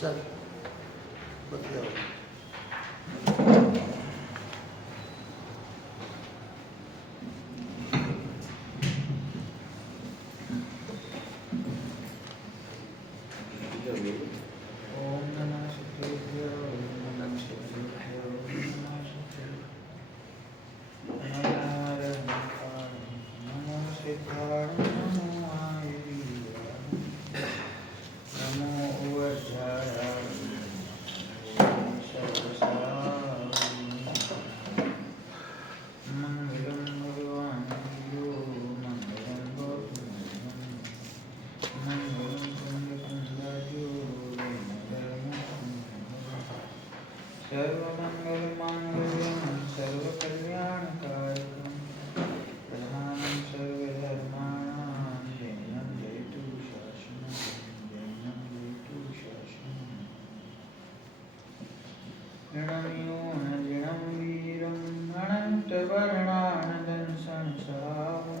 Sir બદલાવ ઓમ નમઃ શિવાય ઓમ નમઃ શિવાય ઓમ નમઃ શિવાય નમો શિવાય નમો આયુર્વેદ નમો ઉર્જાય મંગલમ ભગવાન યો મંગલમ सर्वमंगलमांगल्यं सर्वकल्याणकारकं प्रधानं सर्वधर्माणां जयं जयतु शासनं जयं जयतु शासनं रणमयो न जिणं वीरं अनन्तवर्णानदं संसारं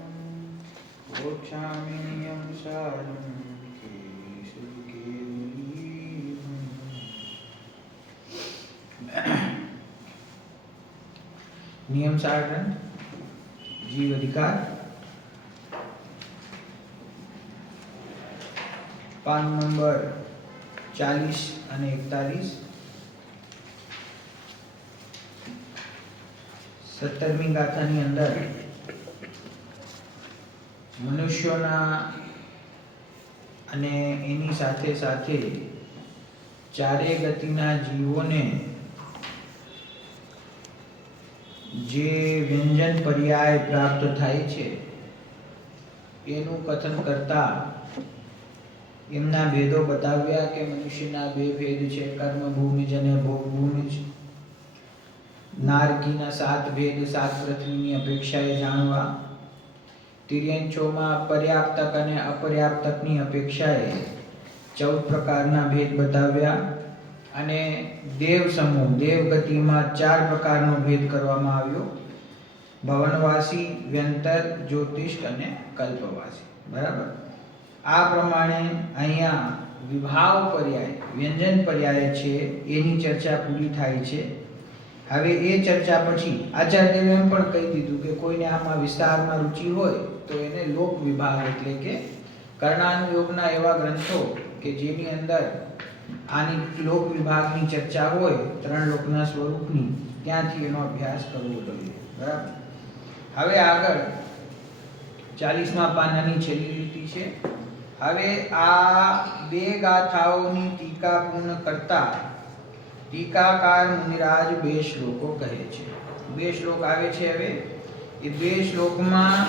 गोक्षामि नियं सारं नियम सार ग्रंथ जीव अधिकार पान नंबर 40 અને 41 17મી ગાથાની અંદર મનુષ્યોના અને એની સાથે સાથે ચારે ગતિના જીવોને જે વ્યંજન પર્યાય પ્રાપ્ત થાય છે એનું કથન કરતા એમના ભેદો બતાવ્યા કે મનુષ્યના બે ભેદ છે, કર્મ ભૂમિજ અને ભોગ ભૂમિજ. નારકીના 7 ભેદ 7 પૃથ્વીની અપેક્ષાએ જાણવા. તિર્યંચોમાં પર્યાપ્તક અને અપર્યાપ્તકની અપેક્ષાએ 14 પ્રકારના ભેદ બતાવ્યા અને દેવ સમૂહ દેવ ગતિમાં 4 પ્રકારનો ભેદ કરવામાં આવ્યો: ભવનવાસી, વ્યંતર, જ્યોતિષ્ઠ અને કલ્પવાસી. બરાબર. આ પ્રમાણે અહીંયા વિભાવ પર્યાય વ્યંજન પર્યાય છે એની ચર્ચા પૂરી થાય છે. હવે એ ચર્ચા પછી આચાર્યદેવે એમ પણ કહી દીધું કે કોઈને આમાં વિસ્તારમાં રુચિ હોય તો એને લોક વિભાગ એટલે કે કર્ણાનુયોગના એવા ગ્રંથો કે જેની અંદર આની લોક વિભાગની ચર્ચા હોય 3 લોકના સ્વરૂપની, ત્યાંથી એનો અભ્યાસ કરવો જોઈએ. બરાબર. હવે આગળ 40મા પાનાની છેલ્લી લીટી છે. હવે આ બે ગાથાઓની ટીકા પૂર્ણ કરતા ટીકાકાર મુનિરાજ 2 શ્લોકો કહે છે. 2 શ્લોક આવે છે. હવે એ 2 શ્લોકમાં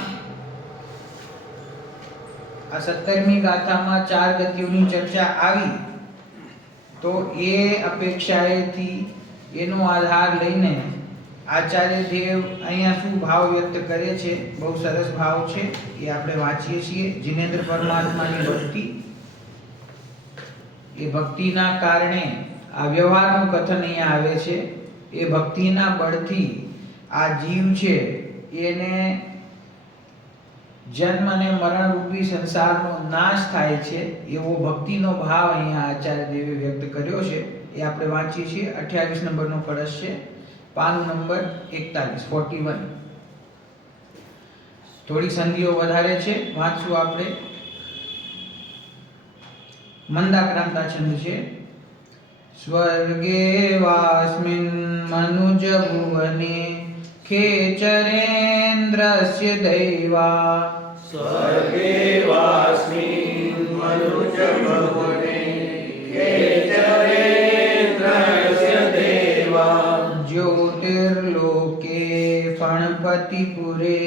આ 17મી ગાથામાં 4 ગતિઓની ચર્ચા આવી તો એ અપેક્ષાએથી એનો આધાર લઈને આચાર્ય દેવ અહીંયા શું ભાવ વ્યક્ત કરે છે. બહુ સરસ ભાવ છે, એ આપણે વાંચીએ છીએ. જિનેન્દ્ર પરમાત્માની ભક્તિ, એ ભક્તિના કારણે આ વ્યવહારનું કથન અહીંયા આવે છે. એ ભક્તિના બળથી આ જીવ છે એને જન્મ અને મરણ રૂપી સંસારનો નાશ થાય છે એવો ભક્તિનો ભાવ અહીંયા આચાર્ય દેવે વ્યક્ત કર્યો છે. એ આપણે વાંચીએ છીએ. 28 નંબરનો કળશ છે, પાનું નંબર 41. થોડી સંધિઓ વધારે છે, વાંચશું આપણે. મંદાક્રાંતા છંદ છે. સ્વર્ગે વાસ્મિન મનુજ ભુવને ખેચરેન્દ્રસ્ય દૈવા. સ્વર્ગે વાસ્મિન મનુજ ભુવને ખેચરેન્દ્રસ્ય દૈવા. જ્યોતિર્લોકે ફણપતિપુરે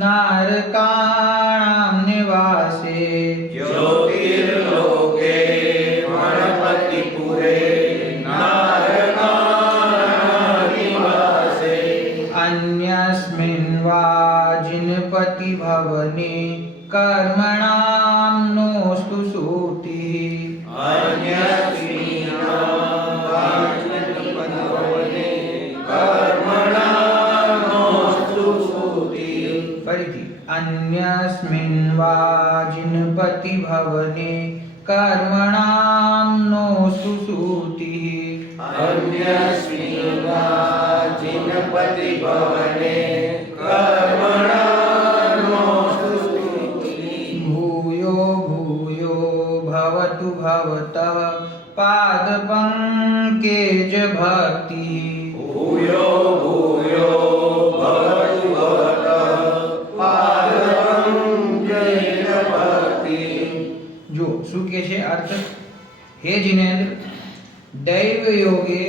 નારકાણાં નિવાસે. જ્યોતિર્લોકે ફણપતિપુરે નારકાણાં નિવાસે. અન્યસ્મિન વા જિનપતિ ભવને કર્મણાં નોસ્તુ સૂતિઃ. અન્યસ્મિન વા જિનપતિ ભવને કર્મણાં નોસ્તુ સૂતિઃ. ફરીથી. અન્યસ્મિન વા જિનપતિ ભવને કર્મણામનો સુસુતિઃ અન્યસ્મિन् વા જિનપતિ ભવને કર્મણાનો સુસ્તુતિઃ ભૂયો ભૂયો ભવતુ ભવતઃ પાદપંકેજ ભક્તિઃ ભૂયો ભૂયો ભવતુ ભવતઃ પાદપંકેજ ભક્તિઃ. જો શું કે છે અર્થ? હે જિનેન્દ્ર, દૈવ યોગે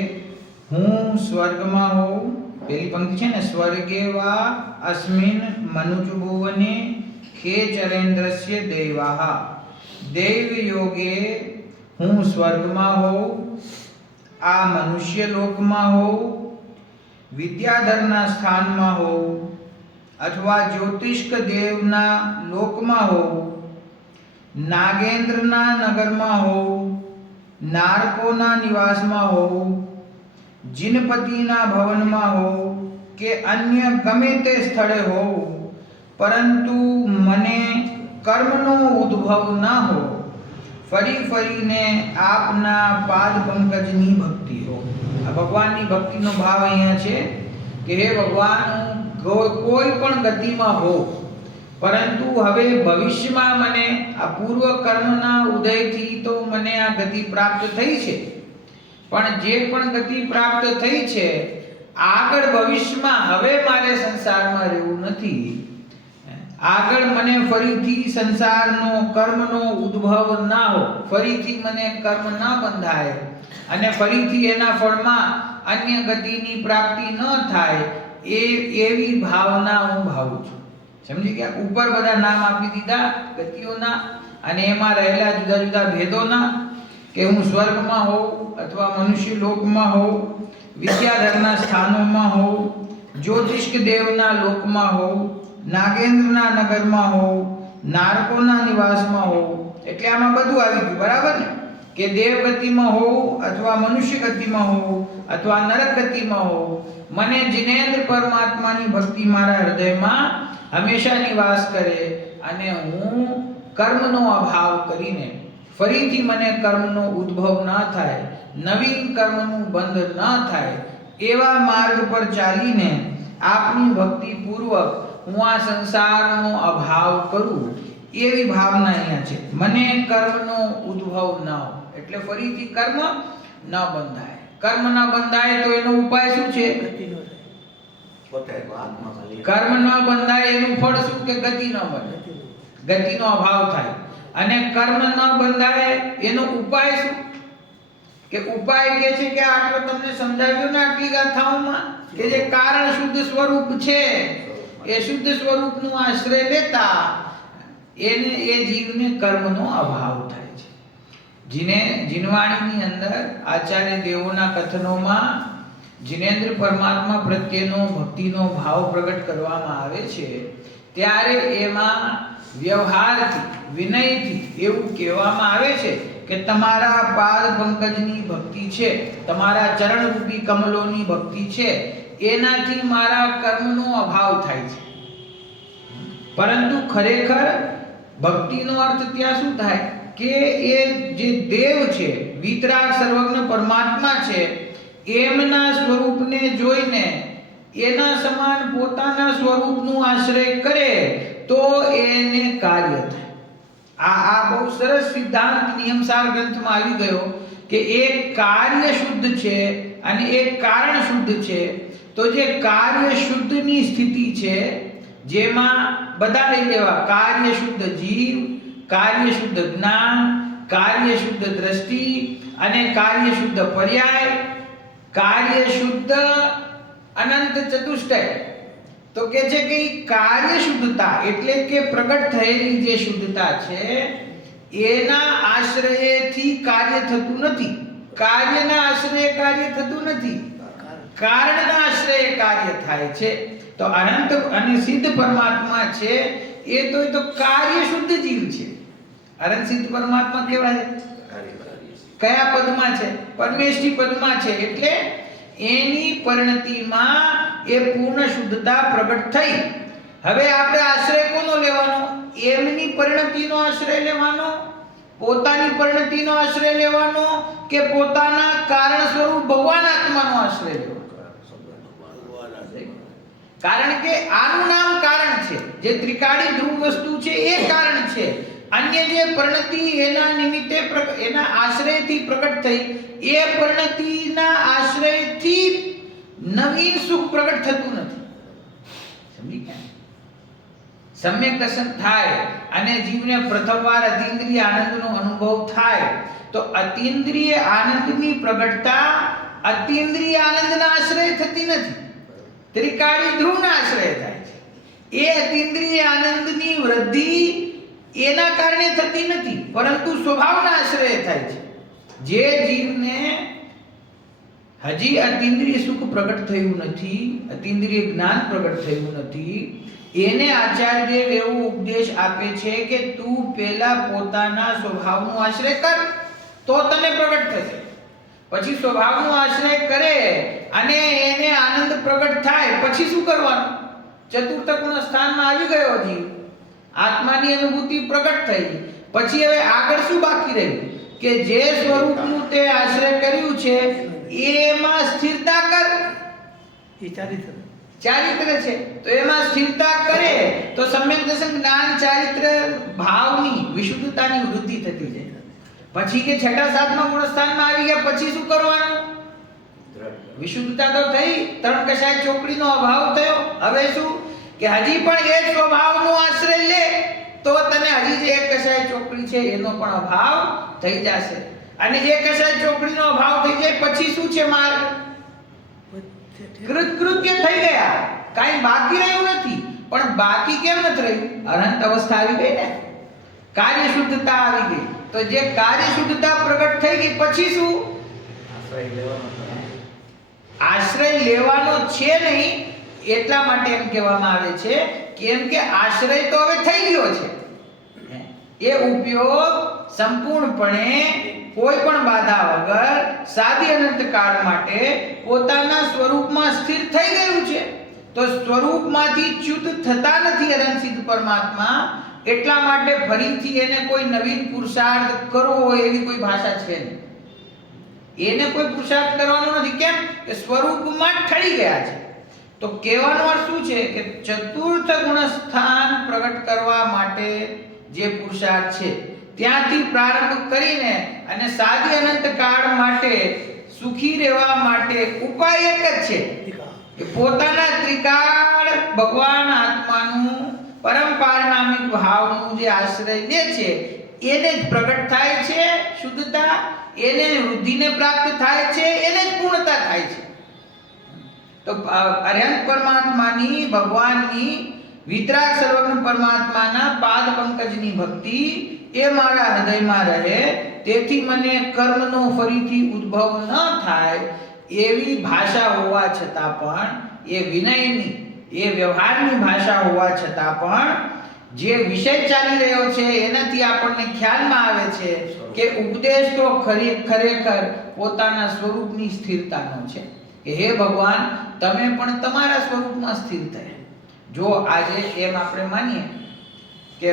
હું સ્વર્ગમાં હોઉં, પેલી પંક્તિ છે ને, સ્વર્ગે વા અસ્મિન મનુજ ભુવને ખેચરેન્દ્રસ્ય દૈવાહ. દૈવ યોગે હું સ્વર્ગમાં હોઉં, આ મનુષ્ય લોકમાં હોઉં, વિદ્યાધરના સ્થાનમાં હોઉં, અથવા જ્યોતિષ્ક દેવના લોકમાં હોઉં, નાગેન્દ્રના નગરમાં હોઉં, નારકોના નિવાસમાં હોઉં, જીનપતિના ભવનમાં હોઉં કે અન્ય ગમે તે સ્થળે હોઉં, પરંતુ મને કર્મનો ઉદ્ભવ ન હો, ફરી ફરીને આપના પાદ પંકજની ભક્તિ હો. આ ભગવાનની ભક્તિનો ભાવ અહીંયા છે કે હે ભગવાન, હું કોઈ પણ ગતિમાં હો, પરંતુ હવે ભવિષ્યમાં મને આ પૂર્વ કર્મના ઉદયથી તો મને આ ગતિ પ્રાપ્ત થઈ છે, પણ જે પણ ગતિ પ્રાપ્ત થઈ છે, આગળ ભવિષ્યમાં હવે મારે સંસારમાં રહેવું નથી. આગળ મને ફરીથી સંસારનો કર્મનો ઉદ્ભવ ના હો, ફરીથી મને કર્મ ન બંધાય અને ફરીથી એના ફળમાં અન્ય ગતિની પ્રાપ્તિ ન થાય, એવી ભાવના હું ભાવું છું. સમજી ગયા? ઉપર બધા નામ આપી દીધા ગતિઓના અને એમાં રહેલા જુદા જુદા ભેદોના, કે હું સ્વર્ગમાં હોઉં અથવા મનુષ્ય લોકમાં હોઉં, વિદ્યાધરના સ્થાનોમાં હોઉં, જ્યોતિષ્ક દેવના લોકમાં હોઉં, નાગેન્દ્રના નગરમાં હોઉં, નારકોના નિવાસમાં હોઉં. એટલે આમાં બધું આવી ગયું, બરાબર ને? કે દેવ ગતિમાં હોઉં અથવા મનુષ્ય ગતિમાં હોઉં અથવા નરક ગતિમાં હોઉં, મને જિનેન્દ્ર પરમાત્માની ભક્તિ મારા હૃદયમાં હંમેશા નિવાસ કરે અને હું કર્મનો અભાવ કરીને ફરીથી મને કર્મનો ઉદ્ભવ ન થાય, નવીન કર્મનું બંધ ન થાય, એવા માર્ગ પર ચાલીને આપની ભક્તિ પૂર્વક હું આ સંસારનો અભાવ કરું, એવી ભાવના અહીંયા છે. મને કર્મનો ઉદ્ભવ ન હોય, એટલે ફરીથી કર્મ ન બંધાય. કર્મ ન બંધાય તો એનો ઉપાય શું છે? કર્મ ન બંધાય એનું ફળ શું? કે ગતિ ન બને, ગતિનો અભાવ થાય. અને કર્મ ન બંધાય એનો ઉપાય શું? કે ઉપાય કે છે કે આટલો તમને સમજાવ્યો ને આટલી ગાથાઓમાં, કે જે કારણ શુદ્ધ સ્વરૂપ છે, એ શુદ્ધ સ્વરૂપનું આશ્રય લેતા એને એ જીવને કર્મનો અભાવ થાય છે. જીનવાણીની અંદર આચાર્ય દેવોના કથનોમાં જિનેન્દ્ર પરમાત્મા પ્રત્યેનો ભક્તિનો ભાવ પ્રગટ કરવામાં આવે છે, ત્યારે એમાં વ્યવહારથી, વિનયથી એવું કહેવામાં આવે છે કે તમારા પાદ પંકજની ભક્તિ છે, તમારા ચરણરૂપી કમલોની ભક્તિ છે, એનાથી મારા કર્મનો અભાવ થાય છે. પરંતુ ખરેખર ભક્તિનો અર્થ ત્યાં શું થાય? કે એ જે દેવ છે, વિતરાગ સર્વજ્ઞ પરમાત્મા છે, એમના સ્વરૂપને જોઈને એના સમાન પોતાના સ્વરૂપનું આશ્રય કરે તો એને કાર્ય થાય. આ બહુ સરસ સિદ્ધાંત નિયમસાર ગ્રંથમાં આવી ગયો કે એક કાર્ય શુદ્ધ છે અને એક કારણ શુદ્ધ છે. તો જે કાર્ય શુદ્ધની સ્થિતિ છે, જેમાં બધા લઈ લેવા, કાર્ય શુદ્ધ જીવ, કાર્ય શુદ્ધ જ્ઞાન, કાર્ય શુદ્ધ દ્રષ્ટિ અને કાર્ય શુદ્ધ પર્યાય, કાર્ય શુદ્ધ અનંત ચતુષ્ટય. તો કે છે કે કાર્ય શુદ્ધતા એટલે કે પ્રગટ થયેલી જે શુદ્ધતા છે, એના આશ્રયથી કાર્ય થતું નથી, કાર્યના આશ્રય કાર્ય થતું નથી, કારણના આશ્રય કાર્ય થાય છે. તો અનંત અને સિદ્ધ પરમાત્મા છે, એ તો કાર્ય શુદ્ધ જીવ છે. અનંત સિદ્ધ પરમાત્મા કેવા છે? કયા પદમાં છે? પરમેષ્ઠી પદમાં છે. એટલે એની પરિણતિમાં એ પૂર્ણ શુદ્ધતા પ્રગટ થઈ. હવે આપણે આશ્રય કોનો લેવાનો? એમની પરિણતિનો આશ્રય લેવાનો પોતાની પરિણતિનો આશ્રય લેવાનો કે પોતાના કારણ સ્વરૂપ ભગવાન આત્માનો આશ્રય લેવાનો? કારણ કે આનું નામ કારણ છે. જે ત્રિકાળી ધ્રુવ વસ્તુ છે એ કારણ છે. અન્ય જે પરિણતિ એના નિમિત્તે એના આશ્રયથી પ્રગટ થઈ, એ પરિણતિના આશ્રયથી નવીન સુખ પ્રગટ થતું નથી. સમજી ગયા? સમ્યક દર્શન થાય અને જીવને પ્રથમવાર અતીન્દ્રિય આનંદનો અનુભવ થાય તો અતીન્દ્રિય આનંદની પ્રગટતા અતીન્દ્રિય આનંદના આશ્રય થતી નથી, ત્રિકાળી ધ્રુવના આશ્રય થાય છે. એ અતીન્દ્રિય આનંદની વૃદ્ધિ એના કારણે થતી નથી, પરંતુ સ્વભાવના આશ્રય થાય છે. જે જીવને હજી અતીન્દ્રિય સુખ પ્રગટ થયું નથી, અતીન્દ્રિય જ્ઞાન પ્રગટ થયું નથી, એને આચાર્યદેવ એવો ઉપદેશ આપે છે કે તું પહેલા પોતાના સ્વભાવનો આશ્રય કર તો તને પ્રગટ થશે. પછી સ્વભાવનો આશ્રય કરે અને એને આનંદ પ્રગટ થાય પછી શું કરવાનું? ચતુર્થ ગુણ સ્થાનમાં આવી ગયો જીવ, આત્માની અનુભૂતિ પ્રગટ થઈ, પછી હવે આગળ શું બાકી રહ્યું કે જે સ્વરૂપનું તે આશ્રય કર્યું છે એમાં સ્થિરતા કર. એ ચારિત્ર છે તો એમાં સ્થિરતા કરે તો સમ્યક દર્શન જ્ઞાન ચારિત્ર ભાવની વિશુદ્ધતાની વૃદ્ધિ થતી જાય. પછી કે છઠ્ઠા સાતમા ગુણ સ્થાનમાં આવી ગયા પછી શું કરવાનું? વિશુદ્ધતા તો થઈ, ત્રણ કશાય ચોકડીનો અભાવ થયો. હવે શું કે હજી પણ એ સ્વભાવનો આશ્રય લે તો તને હજી જે એક કશાય ચોકડી છે એનો પણ અભાવ થઈ જશે. અને એ કશાય ચોકડીનો અભાવ થઈ જાય પછી શું છે? માર્ગ કૃત્ય થઈ ગયા, કાઈ બાકી રહ્યું નથી. પણ બાકી કેમ નથી રહ્યું? અનંત અવસ્થા આવી ગઈ ને, કાર્ય શુદ્ધતા આવી ગઈ. તો જે કાર્ય શુદ્ધતા પ્રગટ થઈ ગઈ પછી શું? આશ્રય લેવાનો છે નહીં. એટલા માટે એમ કહેવામાં આવે છે કેમ કે આશ્રય તો હવે થઈ ગયો છે. એ ઉપયોગ સંપૂર્ણપણે કોઈ પણ બાધા વગર સાદી અનંત કાળ માટે પોતાના સ્વરૂપમાં સ્થિર થઈ ગયું છે. તો સ્વરૂપમાંથી ચ્યુત થતા નથી અનંત સિદ્ધ પરમાત્મા. એટલા માટે ફરીથી એને કોઈ નવીન પુરુષાર્થ કરવો હોય એવી કોઈ ભાષા છે નહીં. એને કોઈ પુરુષાર્થ કરવાનો નથી. કેમ કે સ્વરૂપમાં ઠળી ગયા છે. તો કહેવાનો અર્થ શું છે કે ચતુર્થ ગુણ સ્થાન પ્રગટ કરવા માટે જે પુરુષાર્થ છે ત્યાંથી પ્રારંભ કરીને અને સાદી અનંત કાળ માટે સુખી રહેવા માટે ઉપાય એક જ છે કે પોતાના ત્રિકાળ ભગવાન આત્માનું પરમ પારનામિક ભાવનું જે આશ્રય લે છે એને જ પ્રગટ થાય છે શુદ્ધતા, એને વૃદ્ધિને પ્રાપ્ત થાય છે, એને જ પૂર્ણતા થાય છે. તો અર્યંત પરમાત્માની ભગવાનની વિતરાગ સર્વજ્ઞ પરમાત્માના પાદ પંકજની ભક્તિ એ મારા હૃદયમાં રહે, તેથી મને કર્મનો ફરીથી ઉદ્ભવ ન થાય એવી ભાષા હોવા છતાં પણ, એ વિનયની એ વ્યવહારની ભાષા હોવા છતાં પણ જે વિષય ચાલી રહ્યો છે એનાથી આપણને ખ્યાલમાં આવે છે કે ઉપદેશ તો ખરેખર પોતાના સ્વરૂપની સ્થિરતાનો છે કે હે ભગવાન તમે પણ તમારા સ્વરૂપમાં સ્થિર થયા. જો આજે એમ આપણે માનીએ કે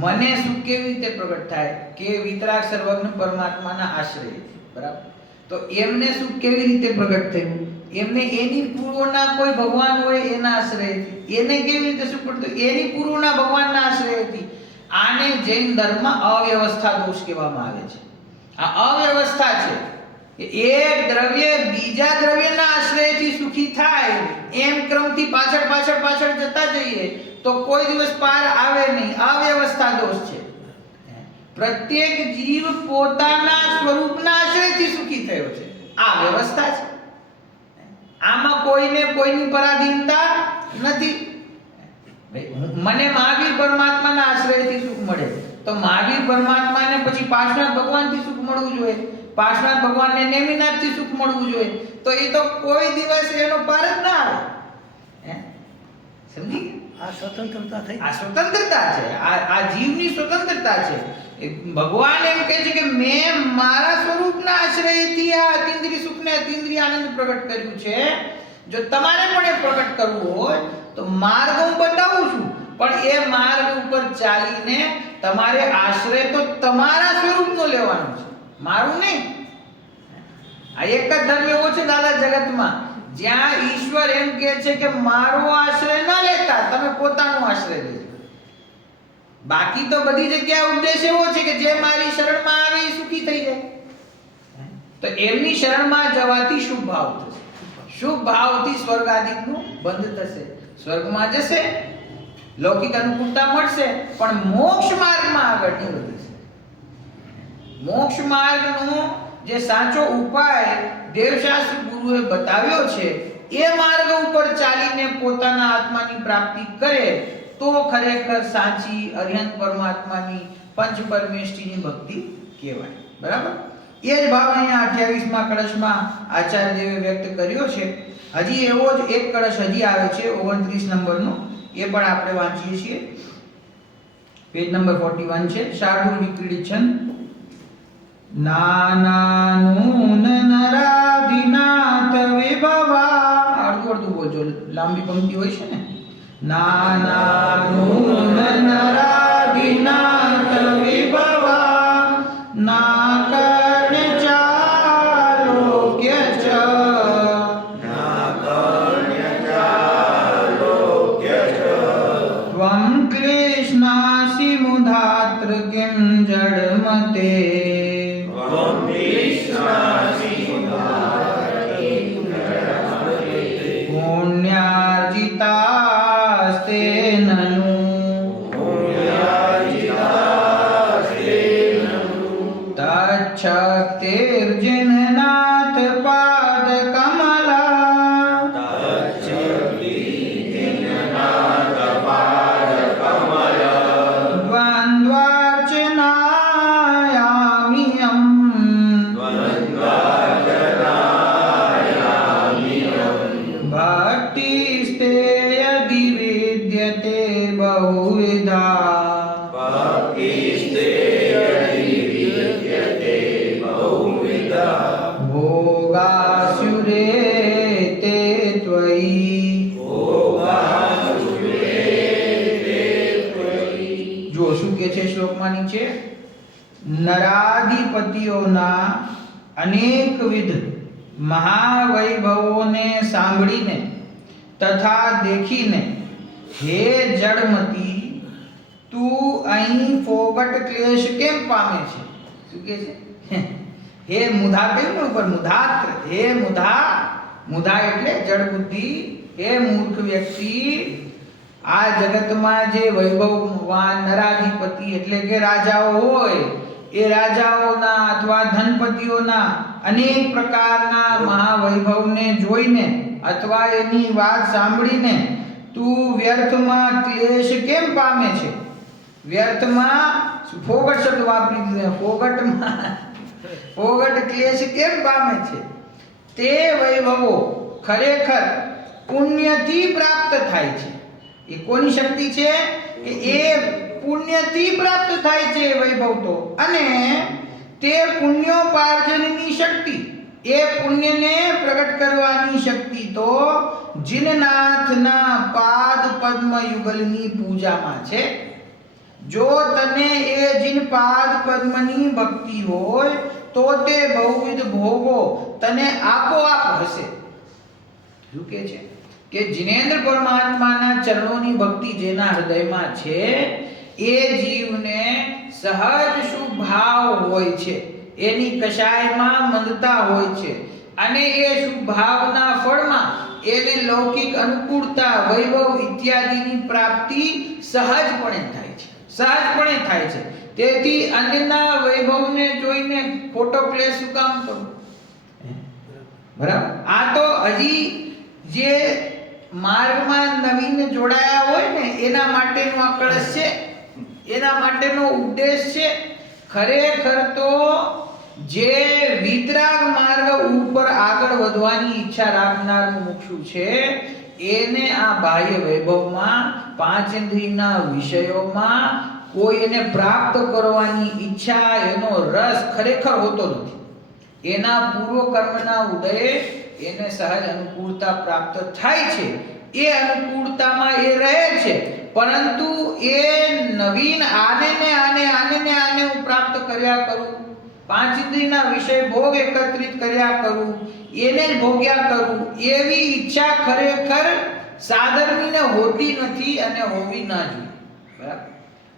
મને સુખ કેવી રીતે પ્રગટ થાય કે વિતરાગ સર્વજ્ઞ પરમાત્માના આશ્રયથી, બરાબર? તો એમને સુખ કેવી રીતે પ્રગટ થયું? એમને એની પૂર્વના કોઈ ભગવાન હોય એના આશ્રયથી. એને કેવી રીતે સુખ પડતું? એની પૂર્વના ભગવાનના આશ્રયથી. આને જૈન ધર્મમાં અવ્યવસ્થા દોષ કહેવામાં આવે છે. આ અવ્યવસ્થા છે. એક દ્રવ્ય બીજા દ્રવ્યના આશ્રયથી સુખી થાય એમ ક્રમથી પાછળ જતા જઈએ તો કોઈ દિવસ પાર આવે નહીં. અવ્યવસ્થા દોષ છે. પ્રત્યેક જીવ પોતાના સ્વરૂપના આશ્રયથી સુખી થયો છે. આ વ્યવસ્થા છે. આમાં કોઈને કોઈની પરાધીનતા નથી. મને મહાવીર પરમાત્માના આશ્રયથી સુખ મળે તો મહાવીર પરમાત્માને પછી પાર્શ્વનાથ ભગવાનથી સુખ મળવું જોઈએ, પાર્શ્વનાથ ભગવાનને નેમિનાથથી સુખ મળવું જોઈએ. તો એ તો કોઈ દિવસ એનો પાર જ ના આવે. સમજી? આ સ્વતંત્રતા થઈ. આ સ્વતંત્રતા છે. આ જીવની સ્વતંત્રતા છે. ભગવાન એમ કહે છે કે મેં મારા સ્વરૂપના આશ્રયથી આ અતિન્દ્રિય સુખને અતિન્દ્રિય આનંદ પ્રગટ કર્યું છે. જો તમારે પણ એ પ્રગટ કરવું હોય તો માર્ગ હું બતાવું છું, પણ એ માર્ગ ઉપર ચાલીને તમારે આશ્રય તો તમારા સ્વરૂપનો લેવાનો છે, મારું નહીં. આ એક જ ધર્મ એવો છે દાદા જગતમાં જ્યાં ઈશ્વર એમ કહે છે કે મારો આશ્રય ન લેતા તમે પોતાનો આશ્રય લેજો. બાકી તો બધી જગ્યાએ ઉપદેશ એવો છે કે જે મારી શરણમાં આવે એ સુખી થઈ જાય. તો એમની શરણમાં જવાથી શુભ ભાવ થશે. શુભ ભાવથી સ્વર્ગ આદિનું બંધ થશે, સ્વર્ગમાં જશે, લૌકિક અનુકૂળતા મળશે, પણ મોક્ષ માર્ગમાં આગળ નહીં વધશે. મોક્ષ માર્ગનો જે સાચો ઉપાય દેવશાસ્ત્ર ગુરુએ બતાવ્યો છે એ માર્ગ ઉપર ચાલીને પોતાના આત્માની પ્રાપ્તિ કરે તો ખરેખર સાચી અરિહંત પરમાત્માની પંચ પરમેષ્ઠીની ભક્તિ કહેવાય. બરાબર? એ જ ભાવ અહીંયા 28મા કળશમાં આચાર્ય દેવે વ્યક્ત કર્યો છે. હજી એવો જ એક કળશ હજી આવે છે 29 નંબરનો, એ પણ આપણે વાંચીએ છીએ. પેજ નંબર 41 છે. શાર્દૂલ વિક્રીડિત છંદ. નાનાનૂન નરાધિનાથ વિભવા, અડધું બોલજો, લાંબી પંક્તિ હોય છે ને. નાનાનૂન નરાધિનાથ વિભવા ના કર્ણ ચાલોક્ય ચ ત્વં ક્લેશનાસી મુધાત્ર કિમ જડમતે પુણ્યાર્જિતાસ્તે નनु તચ્છક્તિર્જિનનાથ પાદ કમલા દ્વંદ્વાર્ચનાયામિયમ ભક્તિસ્તે યદિ વિદ્યતે બહુવિધા ભોગાસુરે તે ત્વયી. જો શું કે છે શ્લોકમાં નીચે, નરાધિપતિઓના અનેકવિધ મહાવૈભવોને સાંભળીને તથા દેખીને હે જડમતી તું અહીં ફોગટ ક્લેશ કેમ પામે છે? શું કે છે? હે મુધા, કેમ ઉપર મુધાત્ર, હે મુધા, મુધા એટલે જડ બુદ્ધિ, હે મૂર્ખ વ્યક્તિ, આ જગતમાં જે વૈભવવાન નરાધિપતિ એટલે કે રાજાઓ હોય એ રાજાઓના અથવા ધનપતિઓના અનેક પ્રકારના મહાવૈભવને જોઈને અથવા એની વાત સાંભળીને તું વ્યર્થમાં ક્લેશ કેમ પામે છે? વ્યર્થમાં ફોગટ શબ્દ વાપરી દીધો, ફોગટ ક્લેશ કેમ પામે છે? તે વૈભવો ખરેખર પુણ્યથી પ્રાપ્ત થાય છે. એ કોની શક્તિ છે? કે એ પુણ્યથી પ્રાપ્ત થાય છે વૈભવ તો, અને તે પુણ્યોપાર્જનની શક્તિ, એ પુણ્યને પ્રગટ કરવાની શક્તિ તો જીનનાથના પાદ પદ્મ યુગલની પૂજામાં છે. જો તને એ જીન પાદ પદ્મની ભક્તિ હોય તો તે બહુવિધ ભોગો તને આપોઆપ હશે. શું કે છે કે જીનેન્દ્ર પરમાત્માના ચરણોની ભક્તિ જેના હૃદયમાં છે એ જીવને સહજ શુભ ભાવ હોય છે, એની કશાયમાં મંદતા હોય છે, અને એ શુભ ભાવના ફળમાં એને લૌકિક અનુકૂળતા, વૈભવ ઇત્યાદિની પ્રાપ્તિ સહજપણે થાય છે, સહજપણે થાય છે. તેથી અન્યના વૈભવને જોઈને ખોટો ક્લેશ શું કામ કરો? બરાબર? આ તો હજી જે માર્ગમાં નવીન જોડાયા હોય ને એના માટેનો આ કળશ છે, એના માટેનો ઉપદેશ છે. ખરેખર તો જે વિતરાગ માર્ગ ઉપર આગળ વધવાની ઈચ્છા રાખનારનું મુક્ષુ છે એને આ બાહ્ય વૈભવમાં, પાંચેન્દ્રિયના વિષયોમાં કોઈ એને પ્રાપ્ત કરવાની ઈચ્છા, એનો રસ ખરેખર હોતો નથી. એના પૂર્વ કર્મના ઉદયે એને સહજ અનુકૂળતા પ્રાપ્ત થાય છે, એ અનુકૂળતામાં એ રહે છે, પરંતુ એ નવીન આને ને આને હું પ્રાપ્ત કર્યા કરું, પાંચ ઇન્દ્રિયના વિષય ભોગ એકત્રિત કર્યા કરું, એને જ ભોગ્યા કરું, એવી ઈચ્છા ખરેખર સાધર્મીને હોતી નથી અને હોવી ના જોઈએ. બરાબર?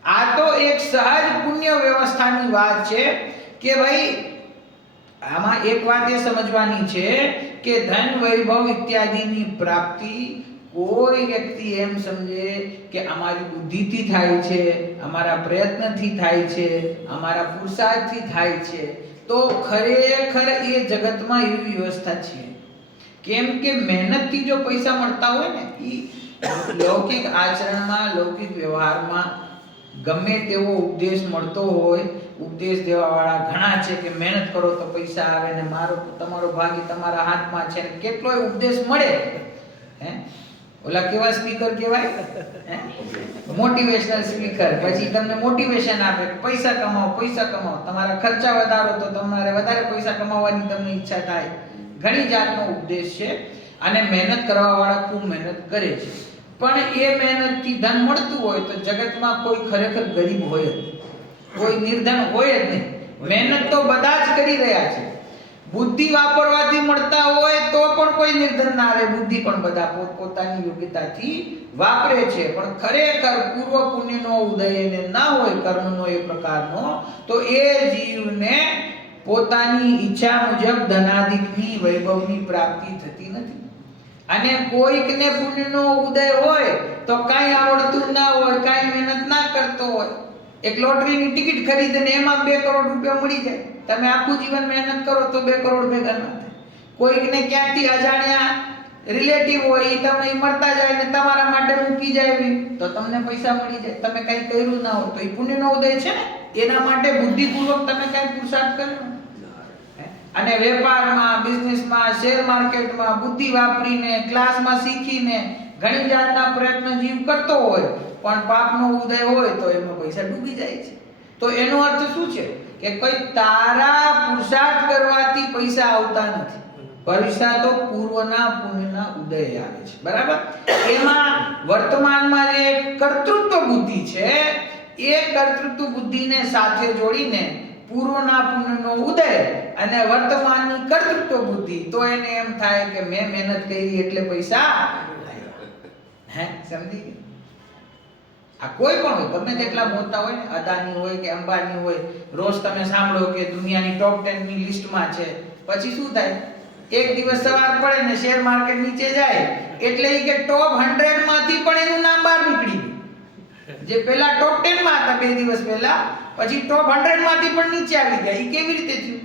આ તો એક સહજ પુણ્ય વ્યવસ્થાની વાત છે કે ભાઈ આમાં એક વાત એ સમજવાની છે કે ધન વૈભવ ઇત્યાદિની પ્રાપ્તિ કોઈ વ્યક્તિ એમ સમજે કે અમારી બુદ્ધિથી થાય છે, અમારા પ્રયત્નથી થાય છે, અમારા પુરુષાર્થથી થાય છે, તો ખરેખર એ જગતમાં એવી વ્યવસ્થા છે. કેમ કે મહેનતથી જો પૈસા મળતા હોય ને, એ લૌકિક આચરણમાં, લૌકિક વ્યવહારમાં ગમે તેવો ઉપદેશ મળતો હોય, ઉપદેશ દેવાવાળા ઘણા છે કે મહેનત કરો તો પૈસા આવે ને મારો તમારો ભાગ્ય તમારા હાથમાં છે ને કેટલોય ઉપદેશ મળે. હે ઓલા કેવા સ્પીકર કહેવાય, મોટિવેશનલ સ્પીકર, પછી તમને મોટિવેશન આપે પૈસા કમાઓ, તમારા ખર્ચા વધારો તો તમારે વધારે પૈસા કમાવાની તમને ઈચ્છા થાય. ઘણી જાતનો ઉપદેશ છે અને મહેનત કરવા વાળા ખૂબ મહેનત કરે છે. પણ એ મહેનતથી ધન મળતું હોય તો જગતમાં કોઈ ખરેખર ગરીબ હોય જ, કોઈ નિર્ધન હોય જ નહીં. મહેનત તો બધા જ કરી રહ્યા છે. બુદ્ધિ વાપરવાથી મળતા હોય તો પણ કોઈ નિર્ધન ના રહે. બુદ્ધિ પણ બધા પોતપોતાની યોગ્યતાથી વાપરે છે. પણ ખરેખર પૂર્વ પુણ્યનો ઉદય એને ના હોય, કર્મનો એ પ્રકારનો, તો એ જીવને પોતાની ઈચ્છા મુજબ ધનાદિકની વૈભવની પ્રાપ્તિ થતી નથી. અને કોઈકને પુણ્યનો ઉદય હોય તો કાંઈ આવડતું ના હોય, કાંઈ મહેનત ના કરતો હોય, એક લોટરીની ટિકિટ ખરીદીને એમાં 2 કરોડ રૂપિયા મળી જાય. તમે આખું જીવન મહેનત કરો તો 2 કરોડ ભેગા ના થાય. કોઈકને ક્યાંકથી અજાણ્યા રિલેટિવ હોય, એ તમને મળતા જાય ને તમારા માટે મૂકી જાય તો તમને પૈસા મળી જાય. તમે કંઈ કર્યું ના હોય તો એ પુણ્યનો ઉદય છે ને. એના માટે બુદ્ધિપૂર્વક તમે કંઈ પુરુષાર્થ કર્યો. અને વેપારમાં, બિઝનેસમાં, શેર માર્કેટમાં બુદ્ધિ વાપરીને, ક્લાસમાં શીખીને ઘણી જાતના પ્રયત્ન જીવ કરતો હોય, પણ પાપનો ઉદય હોય તો એમાં પૈસા ડૂબી જાય છે. તો એનો અર્થ શું છે કે કોઈ તારા પુરુષાર્થ કરવાથી પૈસા આવતા નથી. પૈસા તો પૂર્વના પુણ્યના ઉદય આવે છે. બરાબર? એમાં વર્તમાનમાં જે કર્તૃત્વ બુદ્ધિ છે, એ કર્તૃત્વ બુદ્ધિને સાથે જોડીને પૂર્વના પુણ્યનો ઉદય અને વર્તમાનની કર્તૃત્વ બુદ્ધિ, તો એને એમ થાય કે મેં મહેનત કરી એટલે પૈસા. હે સમજી ગયા? આ કોઈ પણ હોય, ગમે તેટલા મોટા હોય ને, અદાની હોય કે અંબાની હોય, રોજ તમે સાંભળો કે દુનિયાની ટોપ 10 ની લિસ્ટમાં છે. પછી શું થાય? એક દિવસ સવાર પડે ને શેર માર્કેટ નીચે જાય એટલે કે ટોપ 100 માંથી પણ એનું નામ બહાર નીકળી ગયું. જે પહેલા ટોપ 10 માં હતા 2 દિવસ પહેલા, પછી ટોપ 100 માંથી પણ નીચે આવી ગયા. એ કેવી રીતે થયું?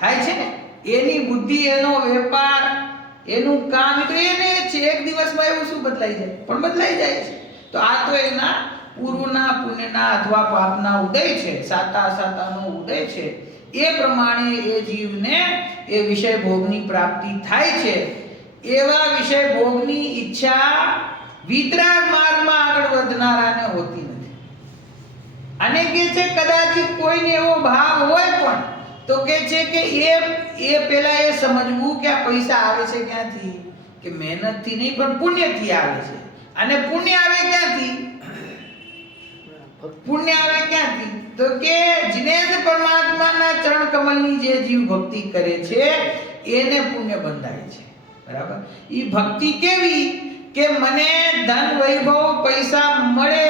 થાય છે ને. એની બુદ્ધિ, એનો વેપાર, એનું કામ તો એને છે. એક દિવસમાં એવું શું બદલાઈ જાય? પણ બદલાઈ જાય છે. તો આ તો એના પૂર્વના પુણ્યના અથવા પાપના ઉદય છે, સાતાનો ઉદય છે. એ પ્રમાણે એ જીવને એ વિષય ભોગની પ્રાપ્તિ થાય છે. એવા વિષય ભોગની ઈચ્છા વિતરાગ માર્ગમાં આગળ વધનારાને હોતી નથી. અને કે છે કદાચિત કોઈને એવો ભાવ હોય પણ તો કે છે કે એ પહેલા એ સમજવું કે આ પૈસા આવે છે ક્યાંથી? કે મહેનતથી નહીં પણ પુણ્યથી આવે છે. અને પુણ્ય આવે ક્યાંથી? પુણ્ય આવે ક્યાંથી? તો કે જીનેન્દ્ર પરમાત્માના ચરણ કમલની જે જીવ ભક્તિ કરે છે એને પુણ્ય બંધાય છે. બરાબર? ઈ ભક્તિ કેવી કે મને ધન વૈભવ પૈસા મળે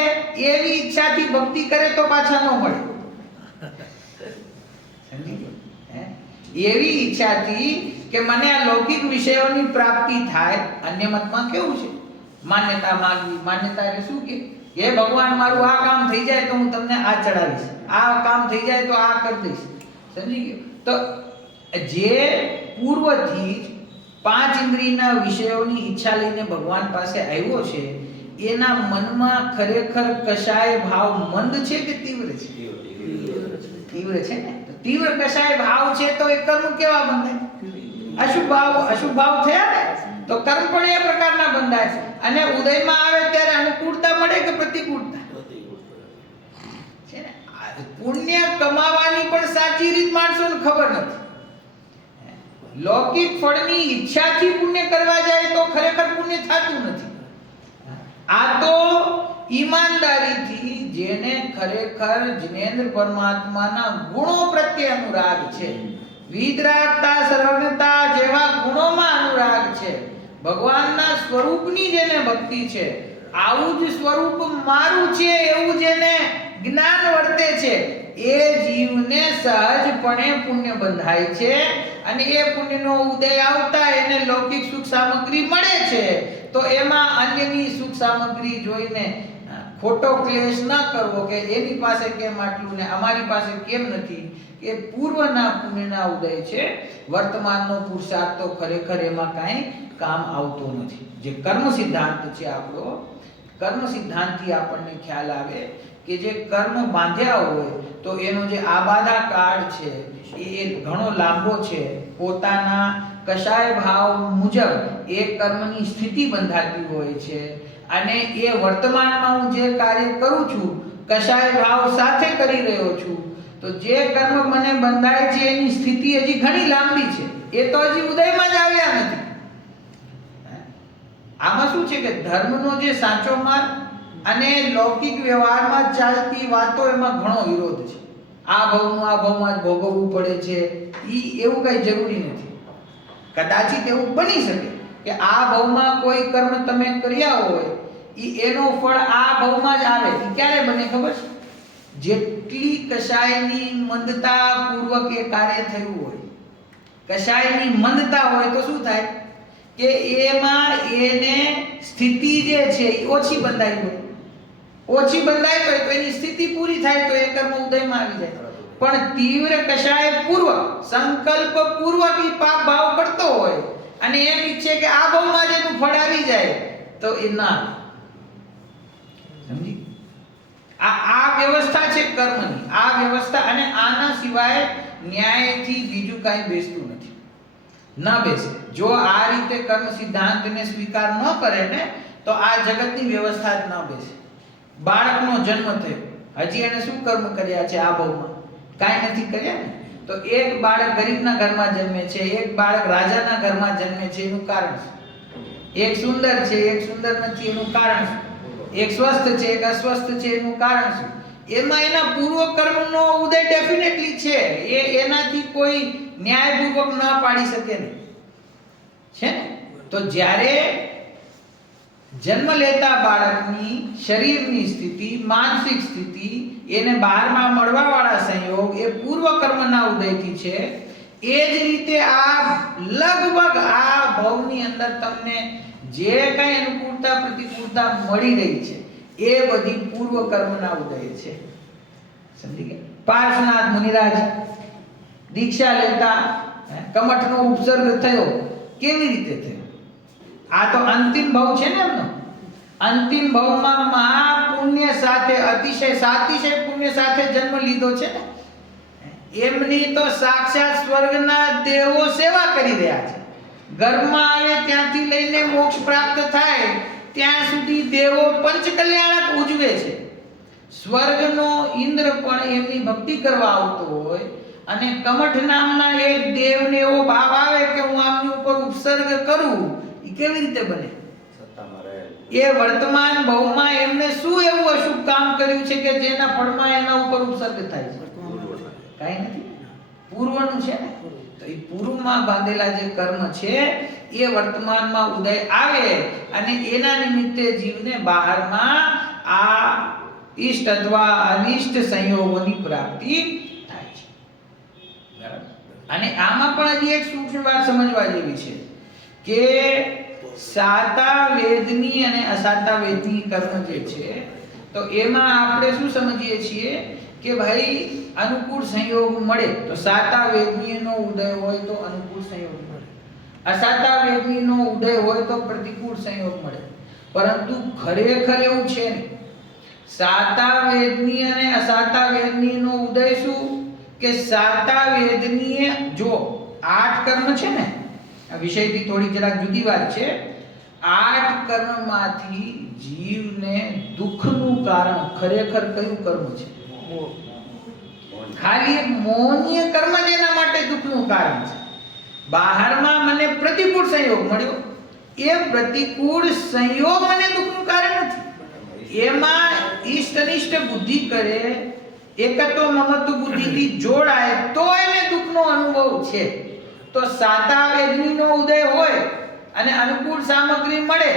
એવી ઈચ્છાથી ભક્તિ કરે તો પાછા ન મળે. સમજી ગયો? એવી ઈચ્છાથી કે મને આ લૌકિક વિષયોની પ્રાપ્તિ થાય. અન્ય મતમાં કેવું છે? માન્યતા માંગવી. માન્યતા એટલે શું કે હે ભગવાન મારું આ કામ થઈ જાય તો હું તમને આ ચડાવીશ, આ કામ થઈ જાય તો આ કરી દઈશ. સમજી ગયો? તો જે પૂર્વથી જ 5 ઇન્દ્રિયના વિષયોની ઈચ્છા લઈને ભગવાન પાસે આવ્યો છે, એના મનમાં ખરેખર કશાય ભાવ મંદ છે કે તીવ્ર છે? તીવ્ર છે ને. તીવ્ર કશાય ભાવ છે તો એ કર્મ કેવા બંધાય? અશુભ ભાવ થયા ને તો કર્મ પણ એ પ્રકારના બંધાય છે. અને ઉદયમાં આવે ત્યારે અનુકૂળતા મળે કે પ્રતિકૂળતા છે ને. પુણ્ય કમાવાની પણ સાચી રીત માણસોને ખબર નથી. લૌકિક ફળની ઈચ્છાથી પુણ્ય કરવા જાય તો ખરેખર પુણ્ય થતું નથી. આ તો ઈમાનદારીથી જેને ખરેખર જિનેન્દ્ર પરમાત્માના ગુણો પ્રત્યે અનુરાગ છે, વિતરાગતા, સર્વજ્ઞતા જેવા ગુણોમાં અનુરાગ છે, ભગવાનના સ્વરૂપની જેને ભક્તિ છે, આવું જ સ્વરૂપ મારું છે એવું જેને જ્ઞાન વર્તે છે, એ જીવને સહજપણે પુણ્ય બંધાય છે અને એ પુણ્યનો ઉદય આવતા એને લૌકિક સુખ સામગ્રી મળે છે. તો એમાં અન્યની સુખ સામગ્રી જોઈને ખોટો ક્લેશ ન કરવો કે એની પાસે કેમ આટલું ને અમારી પાસે કેમ નથી. એ પૂર્વના પુણ્યના ઉદય છે. વર્તમાનનો પુરુષાર્થ તો ખરેખર એમાં કાંઈ કામ આવતો નથી. જે કર્મ સિદ્ધાંત છે આપણો, કર્મ સિદ્ધાંતથી આપણને ખ્યાલ આવે કે જે કર્મ બાંધ્યા હોય તો એનો જે આબાદા કાળ છે એ ઘણો લાંબો છે. પોતાના કશાય ભાવ મુજબ એ કર્મની સ્થિતિ બંધાતી હોય છે અને એ વર્તમાનમાં હું જે કાર્ય કરું છું કશાય ભાવ સાથે કરી રહ્યો છું, તો જે કર્મ મને બંધાય છે એની સ્થિતિ હજી ઘણી લાંબી છે, એ તો હજી ઉદયમાં જ આવ્યા નથી. આમાં શું છે કે ધર્મનો જે સાચો માર્ગ અને લૌકિક વ્યવહારમાં ચાલતી વાતો એમાં ઘણો વિરોધ છે. આ ભાવનું આ ભાવમાં જ ભોગવવું પડે છે, એવું કઈ જરૂરી નથી. કદાચિત એવું બની શકે કે આ ભાવમાં કોઈ કર્મ તમે કર્યા હોય એનો ફળ આ ભાવમાં જ આવે. ક્યારે બને ખબર છે? જેટલી કશાયની મંદતા પૂર્વક એ કાર્ય થયું હોય, કશાયની મંદતા હોય તો શું થાય કે એમાં એને સ્થિતિ જે છે એ ઓછી બંધાઈ હોય, ઓછી બંધાઈ હોય તો એની સ્થિતિ પૂરી થાય તો એ કર્મ ઉદયમાં આવી જાય. પણ તીવ્ર કશાય પૂર્વક, સંકલ્પ પૂર્વક ઈ પાપ ભાવ કરતો હોય અને એમ ઈચ્છે કે આ ભાવમાં જ એનું ફળ આવી જાય તો એ ના. સમજી? આ વ્યવસ્થા છે કર્મની, આ વ્યવસ્થા. અને આના સિવાય ન્યાયથી બીજું કાંઈ બેસતું નથી, ન બેસે. જો આ રીતે કર્મ સિદ્ધાંતને સ્વીકાર ન કરે ને તો આ જગતની વ્યવસ્થા જ ન બેસે. બાળકનો જન્મ થયો, હજી એને શું કર્મ કર્યા છે આ ભાવમાં? કાંઈ નથી કર્યા ને. તો એક બાળક ગરીબના ઘરમાં જન્મે છે, એક બાળક રાજાના ઘરમાં જન્મે છે, એનું કારણ શું? એક સુંદર છે, એક સુંદર નથી, એનું કારણ શું? એક સ્વસ્થ છે, એક અસ્વસ્થ છે, એનું કારણ શું? એમાં એના પૂર્વ કર્મનો ઉદય ડેફિનેટલી છે. એનાથી કોઈ ન્યાયપૂર્વક ન પાડી શકે ને, છે ને. તો જ્યારે જન્મ લેતા બાળકની શરીરની સ્થિતિ, માનસિક સ્થિતિ, એને બહારમાં મળવાવાળા સંયોગ એ પૂર્વ કર્મના ઉદયથી છે. એ જ રીતે આ લગભગ આ ભાવની અંદર તમને જે કઈ અનુકૂળતા પ્રતિકૂળતા મળી રહી છે એ બધી પૂર્વ કર્મના ઉદય છે. સમજી ગયા? પાર્શ્વનાથ મુનિરાજ દીક્ષા લેતા કમઠનો ઉપસર્ગ થયો. કેવી રીતે થયો? આ તો અંતિમ ભાવ છે ને એમનો. અંતિમ ભાવમાં મહાપુણ્ય સાથે, સાતિશય પુણ્ય સાથે જન્મ લીધો છે ને. એમની તો સાક્ષાત સ્વર્ગના દેવો સેવા કરી રહ્યા છે. ઘરમાં આવે ત્યાંથી લઈને મોક્ષ પ્રાપ્ત થાય ત્યાં સુધી દેવો પંચકલ્યાણક ઉજવે છે. સ્વર્ગનો ઇન્દ્ર પણ એમની ભક્તિ કરવા આવતો હોય અને કમઠ નામના એક દેવને એવો ભાવ આવે કે હું આમની ઉપર ઉપસર્ગ કરું, એ કેવી રીતે બને? એ વર્તમાન ભાવમાં એમને શું એવું અશુભ કામ કર્યું છે કે જેના ફળમાં એના ઉપર ઉપસર્ગ થાય છે? કાંઈ નથી. પૂર્વનું છે ને. તો એ પૂર્વમાં બાંધેલા જે કર્મ છે એ વર્તમાનમાં ઉદય આવે અને એના નિમિત્તે જીવને બહારમાં આ ઈષ્ટ અથવા અનિષ્ટ સંયોગોની પ્રાપ્તિ થાય છે. બરાબર? અને આમાં પણ હજી એક સૂક્ષ્મ વાત સમજવા જેવી છે કે સાતા વેદની અને અસાતા વેદની કર્મ જે છે તો એમાં આપણે શું સમજીએ છીએ કે ભાઈ અનુકૂળ સંયોગ મળે તો સાતા વેદનીનો ઉદય હોય તો અનુકૂળ સંયોગ મળે, અસાતા વેદનીનો ઉદય હોય તો પ્રતિકૂળ સંયોગ મળે. પરંતુ ખરેખર એવું છે ને, સાતા વેદની અને અસાતા વેદનીનો ઉદય શું કે સાતા વેદનીએ જો 8 કર્મ છે ને, આ વિષયથી થોડી જરાક જુદી વાત છે. 8 કર્મમાંથી જીવને દુઃખનું કારણ ખરેખર કયું કર્મ છે? ખાલી એક મોહનીય કર્મ જ એના માટે દુઃખનું કારણ છે. બહારમાં મને પ્રતિકૂળ સંયોગ મળ્યો, એ પ્રતિકૂળ સંયોગ મને દુઃખનું એનું કાર્ય નથી. એમાં ઈષ્ટ અનિષ્ટ બુદ્ધિ કરે, એકત્વ મમત્વ બુદ્ધિથી જોડાય તો એને દુઃખનો અનુભવ છે. તો સાતા વેદનીનો ઉદય હોય અને અનુકૂળ સામગ્રી મળે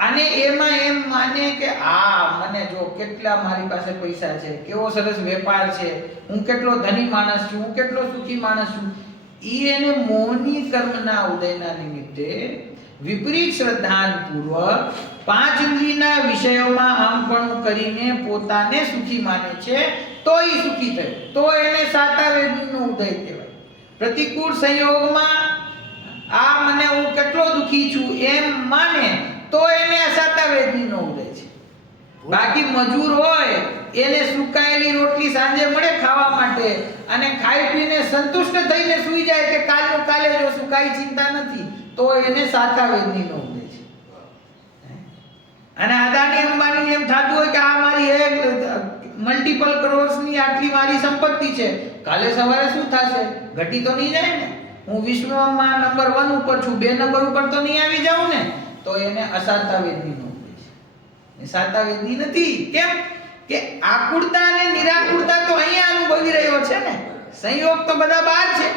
અને એમાં એમ માને કે મને જો કેટલા મારી પાસે પૈસા છે, કેવો સરસ વેપાર છે, હું કેટલો ધની માણસ છું, હું કેટલો સુખી માણસ છું, એને મોહની કર્મના ઉદયના નિમિત્તે વિપરીત શ્રદ્ધાપૂર્વક પાંચ ઇન્દ્રિયના વિષયોમાં આમપણું કરીને પોતાને સુખી માને છે, તો એ સુખી થાય, તો એને સાતા વેદનીનો ઉદય કહેવાય. પ્રતિકૂળ સંયોગમાં મને હું કેટલો દુખી છું એમ માને તો એને અસાતા વેદનીનો ઉદય છે. બાકી મજૂર હોય, એને સુકાયેલી રોટલી સાંજે મળે ખાવા માટે અને ખાઈ પીને સંતુષ્ટ થઈને સૂઈ જાય કે કાલનું કાલે જોશું, કાંઈ ચિંતા નથી, તો એને સાતા વેદનીનો ઉદય છે. અને અદાણી અંબાણી એમ થતું હોય કે આ મારી એક મલ્ટિપલ કરોડ્સની આટલી મારી સંપત્તિ છે, કાલે સવારે શું થશે, ઘટી તો નહીં જાય ને, હું વિશ્વમાં નંબર 1 ઉપર છું, 2 નંબર ઉપર તો નહીં આવી જાઉં ને, તો એને અસાતા વેદનીનો ઉદય છે. એ સાતા વેદની નથી. કેમ કે આકુળતા અને નિરાકુળતા તો અહીંયા અનુભવી રહ્યો છે ને, સંયોગ તો બધા બહાર છે.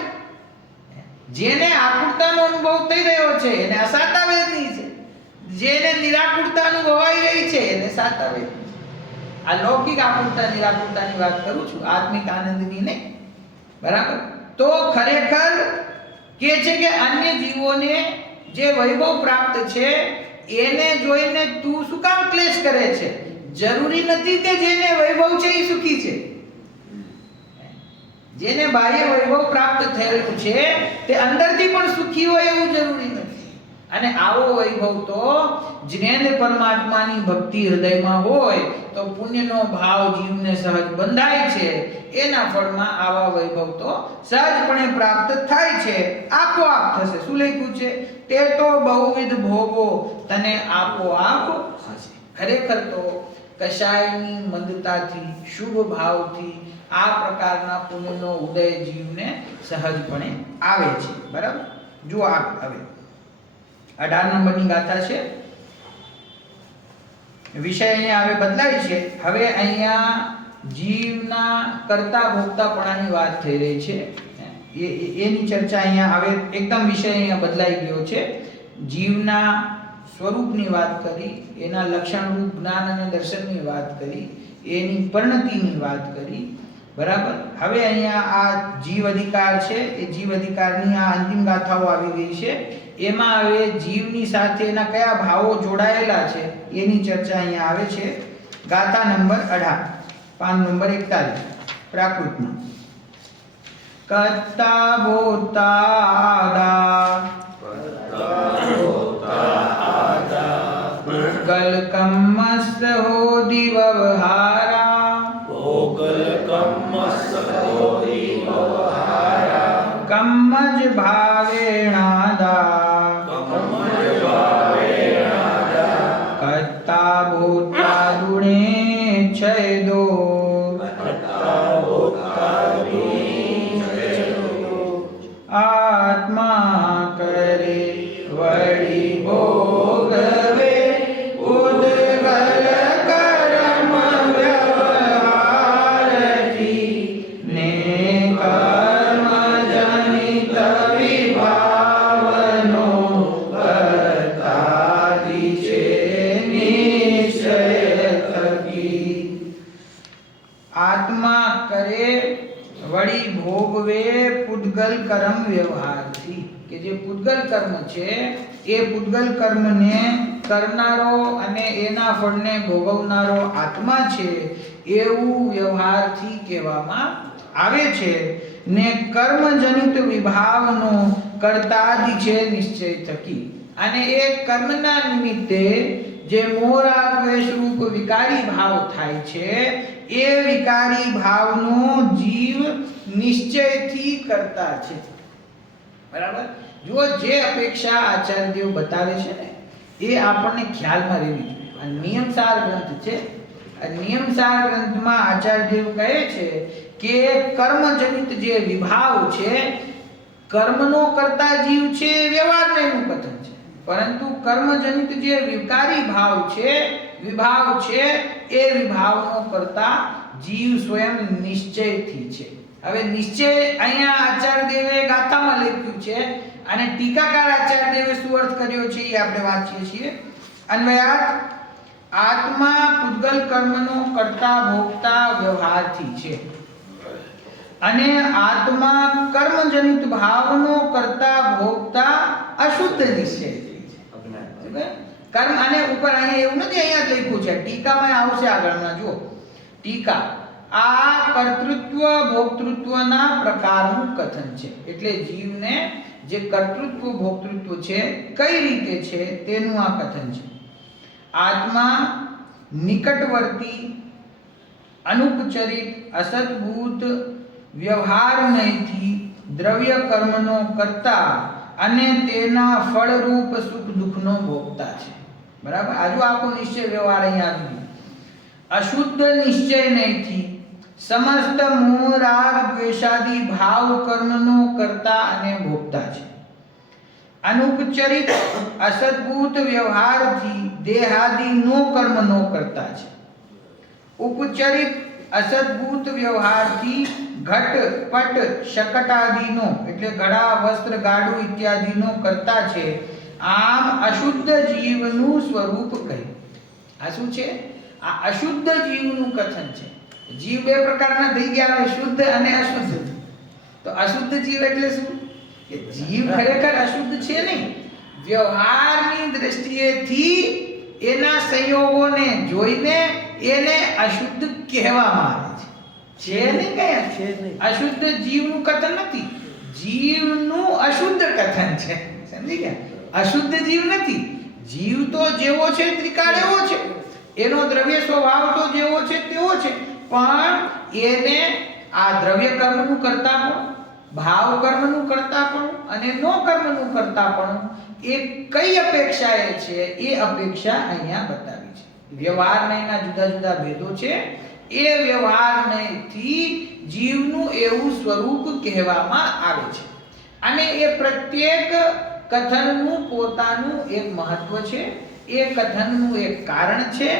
જેને આકુળતાનો અનુભવ થઈ રહ્યો છે એને અસાતા વેદની છે, જેને નિરાકુળતા અનુભવાઈ રહી છે એને સાતા વેદની છે. આ લૌકિક આકુળતા નિરાકુળતાની વાત કરું છું, આત્મિક આનંદની નહીં. બરાબર? તો ખરેખર કે છે કે અન્ય જીવોને જે વૈભવ પ્રાપ્ત છે એને જોઈને તું શું કામ ક્લેશ કરે છે? જરૂરી નથી કે જેને વૈભવ છે એ સુખી છે. જેને બાહ્ય વૈભવ પ્રાપ્ત થયેલું છે તે અંદરથી પણ સુખી હોય એવું જરૂરી નથી. અને આવો વૈભવ તો જ્ઞાન પરમાત્માની ભક્તિ હૃદયમાં હોય તો પુણ્યનો ભાવ જીવને સહજ બંધાય છે. એના ફળમાં આવા વૈભવ તો સહજપણે પ્રાપ્ત થાય છે, આપોઆપ થશે. શું લખ્યું છે? તે તો બહુવિધ ભોગો તને આપોઆપ હશે. ખરેખર તો કશાયની મંદતાથી, શુભ ભાવથી આ પ્રકારના પુણ્યનો ઉદય જીવને સહજપણે આવે છે. બરાબર? જુઓ હવે 18 નંબરની ગાથા છે. વિષય અહીંયા હવે બદલાય છે. હવે અહીંયા જીવના કરતા ભોગતાપણાની વાત થઈ રહી છે. એની ચર્ચા અહીંયા હવે એકદમ વિષય અહીંયા બદલાઈ ગયો છે. જીવના સ્વરૂપની વાત કરી, એના લક્ષણ રૂપ જ્ઞાન અને દર્શનની વાત કરી, એની પરિણતિની વાત કરી. બરાબર? હવે અહીંયા આ જીવ અધિકાર છે, એ જીવ અધિકારની આ અંતિમ ગાથાઓ આવી ગઈ છે. એમાં હવે જીવની સાથે એના કયા ભાવો જોડાયેલા છે એની ચર્ચા અહીંયા આવે છે. ગાથા નંબર 18, પાન નંબર 41, પ્રાકૃતમાં. કર્તા ભોતાદા ગલ કમ્મસ હોદી વ્યવહારા કમ્મજ ભાવેણાદા કર્તા ભૂતા ગુણે છેદો આત્મા કરે વળી ભોગવે ઉદગલ કર્મ વ્યવહારથી ને કર્મ જનિત વિભાવનો કરતાદિ છે નિશ્ચય થકી. આત્મા કરે વળી ભોગવે પૂતગલ કર્મ વ્યવહારથી, કે જે પૂતગલ કર્મ છે એ પૂતગલ કર્મને કરનારો અને એના ફળને ભોગવનારો આત્મા છે એવું વ્યવહારથી કહેવામાં આવે છે. ને કર્મજનિત વિભાવનો કર્તાદિ છે નિશ્ચય થકી. અને એ કર્મના નિમિત્તે જે મોહ રાગ દ્વેષ રૂપ વિકારી ભાવ થાય છે એ વિકારી ભાવનો જીવ નિશ્ચયથી કરતા છે. બરાબર? જો જે અપેક્ષા આચાર્યદેવ બતાવે છે ને એ આપણને ખ્યાલમાં રહેવી જોઈએ. આ નિયમસાર ગ્રંથ છે. આ નિયમસાર ગ્રંથમાં આચાર્યદેવ કહે છે કે કર્મજનિત જે વિભાવ છે, કર્મનો કરતા જીવ છે, વ્યવહારનું કથન છે, પરંતુ કર્મજનિત જે વિકારી ભાવ છે વિભાવ છે એ વિભાવનો કરતા જીવ સ્વયં નિશ્ચયથી છે. હવે નિશ્ચય અહીંયા આચાર્યદેવે ગાથામાં લખ્યું છે અને ટીકાકાર આચાર્યદેવે શું અર્થ કર્યો છે એ આપણે વાંચીએ છીએ. અન્વયાર્થ આત્મા પૂતગલ કર્મનો કરતા ભોગતા વ્યવહારથી છે અને આત્મા કર્મજનિત ભાવનો કરતા ભોગતા અશુદ્ધ નિશ્ચયથી છે. કર્મ અને ઉપર અહીંયા એવું નથી, અહીંયા જ લખ્યું છે, ટીકામાં આવશે આગળના. જુઓ ટીકા, આ કર્તૃત્વ ભોક્તૃત્વના પ્રકારનું કથન છે. એટલે જીવને જે કર્તૃત્વ ભોક્તૃત્વ છે કઈ રીતે છે તેનું આ કથન છે. આત્મા નિકટવર્તી અનુપચરિત અસદભૂત વ્યવહારમયથી દ્રવ્ય કર્મનો કરતા અને તેના ફળરૂપ સુખ દુઃખનો ભોગતા છે. બરાબર, આજુ આખો નિશ્ચય વ્યવહાર અહીંયા આવી ગયો. અશુદ્ધ નિશ્ચય નહીંથી સમસ્ત મોહ રાગ દ્વેષાદી ભાવ કર્મનો કરતા અને ભોગતા છે. અનુપચરિત અસદભૂત વ્યવહારથી દેહાદિનો કર્મનો કરતા છે. ઉપચરિત અસદભૂત વ્યવહારથી ઘટ પટ શકટાદિનો એટલે ઘડા વસ્ત્ર ગાડું ઇત્યાદિનો કરતા છે. આમ અશુદ્ધ જીવનું સ્વરૂપ કહે. આ શું છે? આ અશુદ્ધ જીવનું કથન છે. જીવ બે પ્રકારના થઈ ગયા હવે, શુદ્ધ અને અશુદ્ધ. તો અશુદ્ધ જીવ એટલે શું? કે જીવ ખરેખર અશુદ્ધ છે નહીં, વ્યવહારની દ્રષ્ટિએથી એના સંયોગોને જોઈને એને અશુદ્ધ કહેવામાં આવે છે. છે નહીં કયા છે નહીં. અશુદ્ધ જીવનું કથન નથી, જીવનું અશુદ્ધ કથન છે. સમજી ગયા? અશુદ્ધ જીવ નથી. જીવ તો જેવો છે ત્રિકાળ એવો છે, એનો દ્રવ્ય સ્વભાવ તો જેવો છે તેવો છે, પણ એને આ દ્રવ્ય કર્મનું કરતા પણ, ભાવ કર્મનું કરતા પણ અને નો કર્મનું કરતા પણ એ કઈ અપેક્ષાએ છે એ અપેક્ષા અહીંયા બતાવી છે. વ્યવહારનયના જુદા જુદા ભેદો છે, એ વ્યવહારનયથી જીવનું એવું સ્વરૂપ કહેવામાં આવે છે. અને એ પ્રત્યેક કથનનું પોતાનું એક મહત્વ છે, એ કથનનું એક કારણ છે.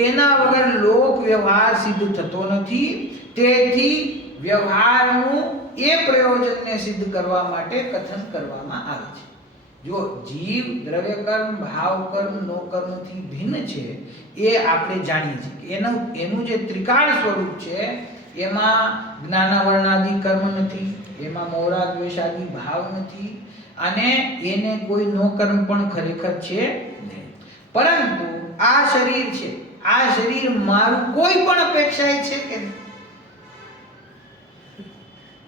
એના વગર લોક વ્યવહાર સિદ્ધ થતો નથી. તેથી વ્યવહારનું એ પ્રયોજનને સિદ્ધ કરવા માટે કથન કરવામાં આવે છે. જો જીવ દ્રવ્ય કર્મ ભાવ કર્મ નો કર્મથી ભિન્ન છે એ આપણે જાણીએ છીએ. એનું જે ત્રિકાળ સ્વરૂપ છે એમાં જ્ઞાનાવરણાદિ કર્મ નથી, એમાં મોરા દ્વેષાદિ ભાવ નથી અને એને કોઈ નો કર્મ પણ ખરેખર છે નહીં. પરંતુ આ શરીર છે, આ શરીર મારું કોઈ પણ અપેક્ષા છે કે નહીં?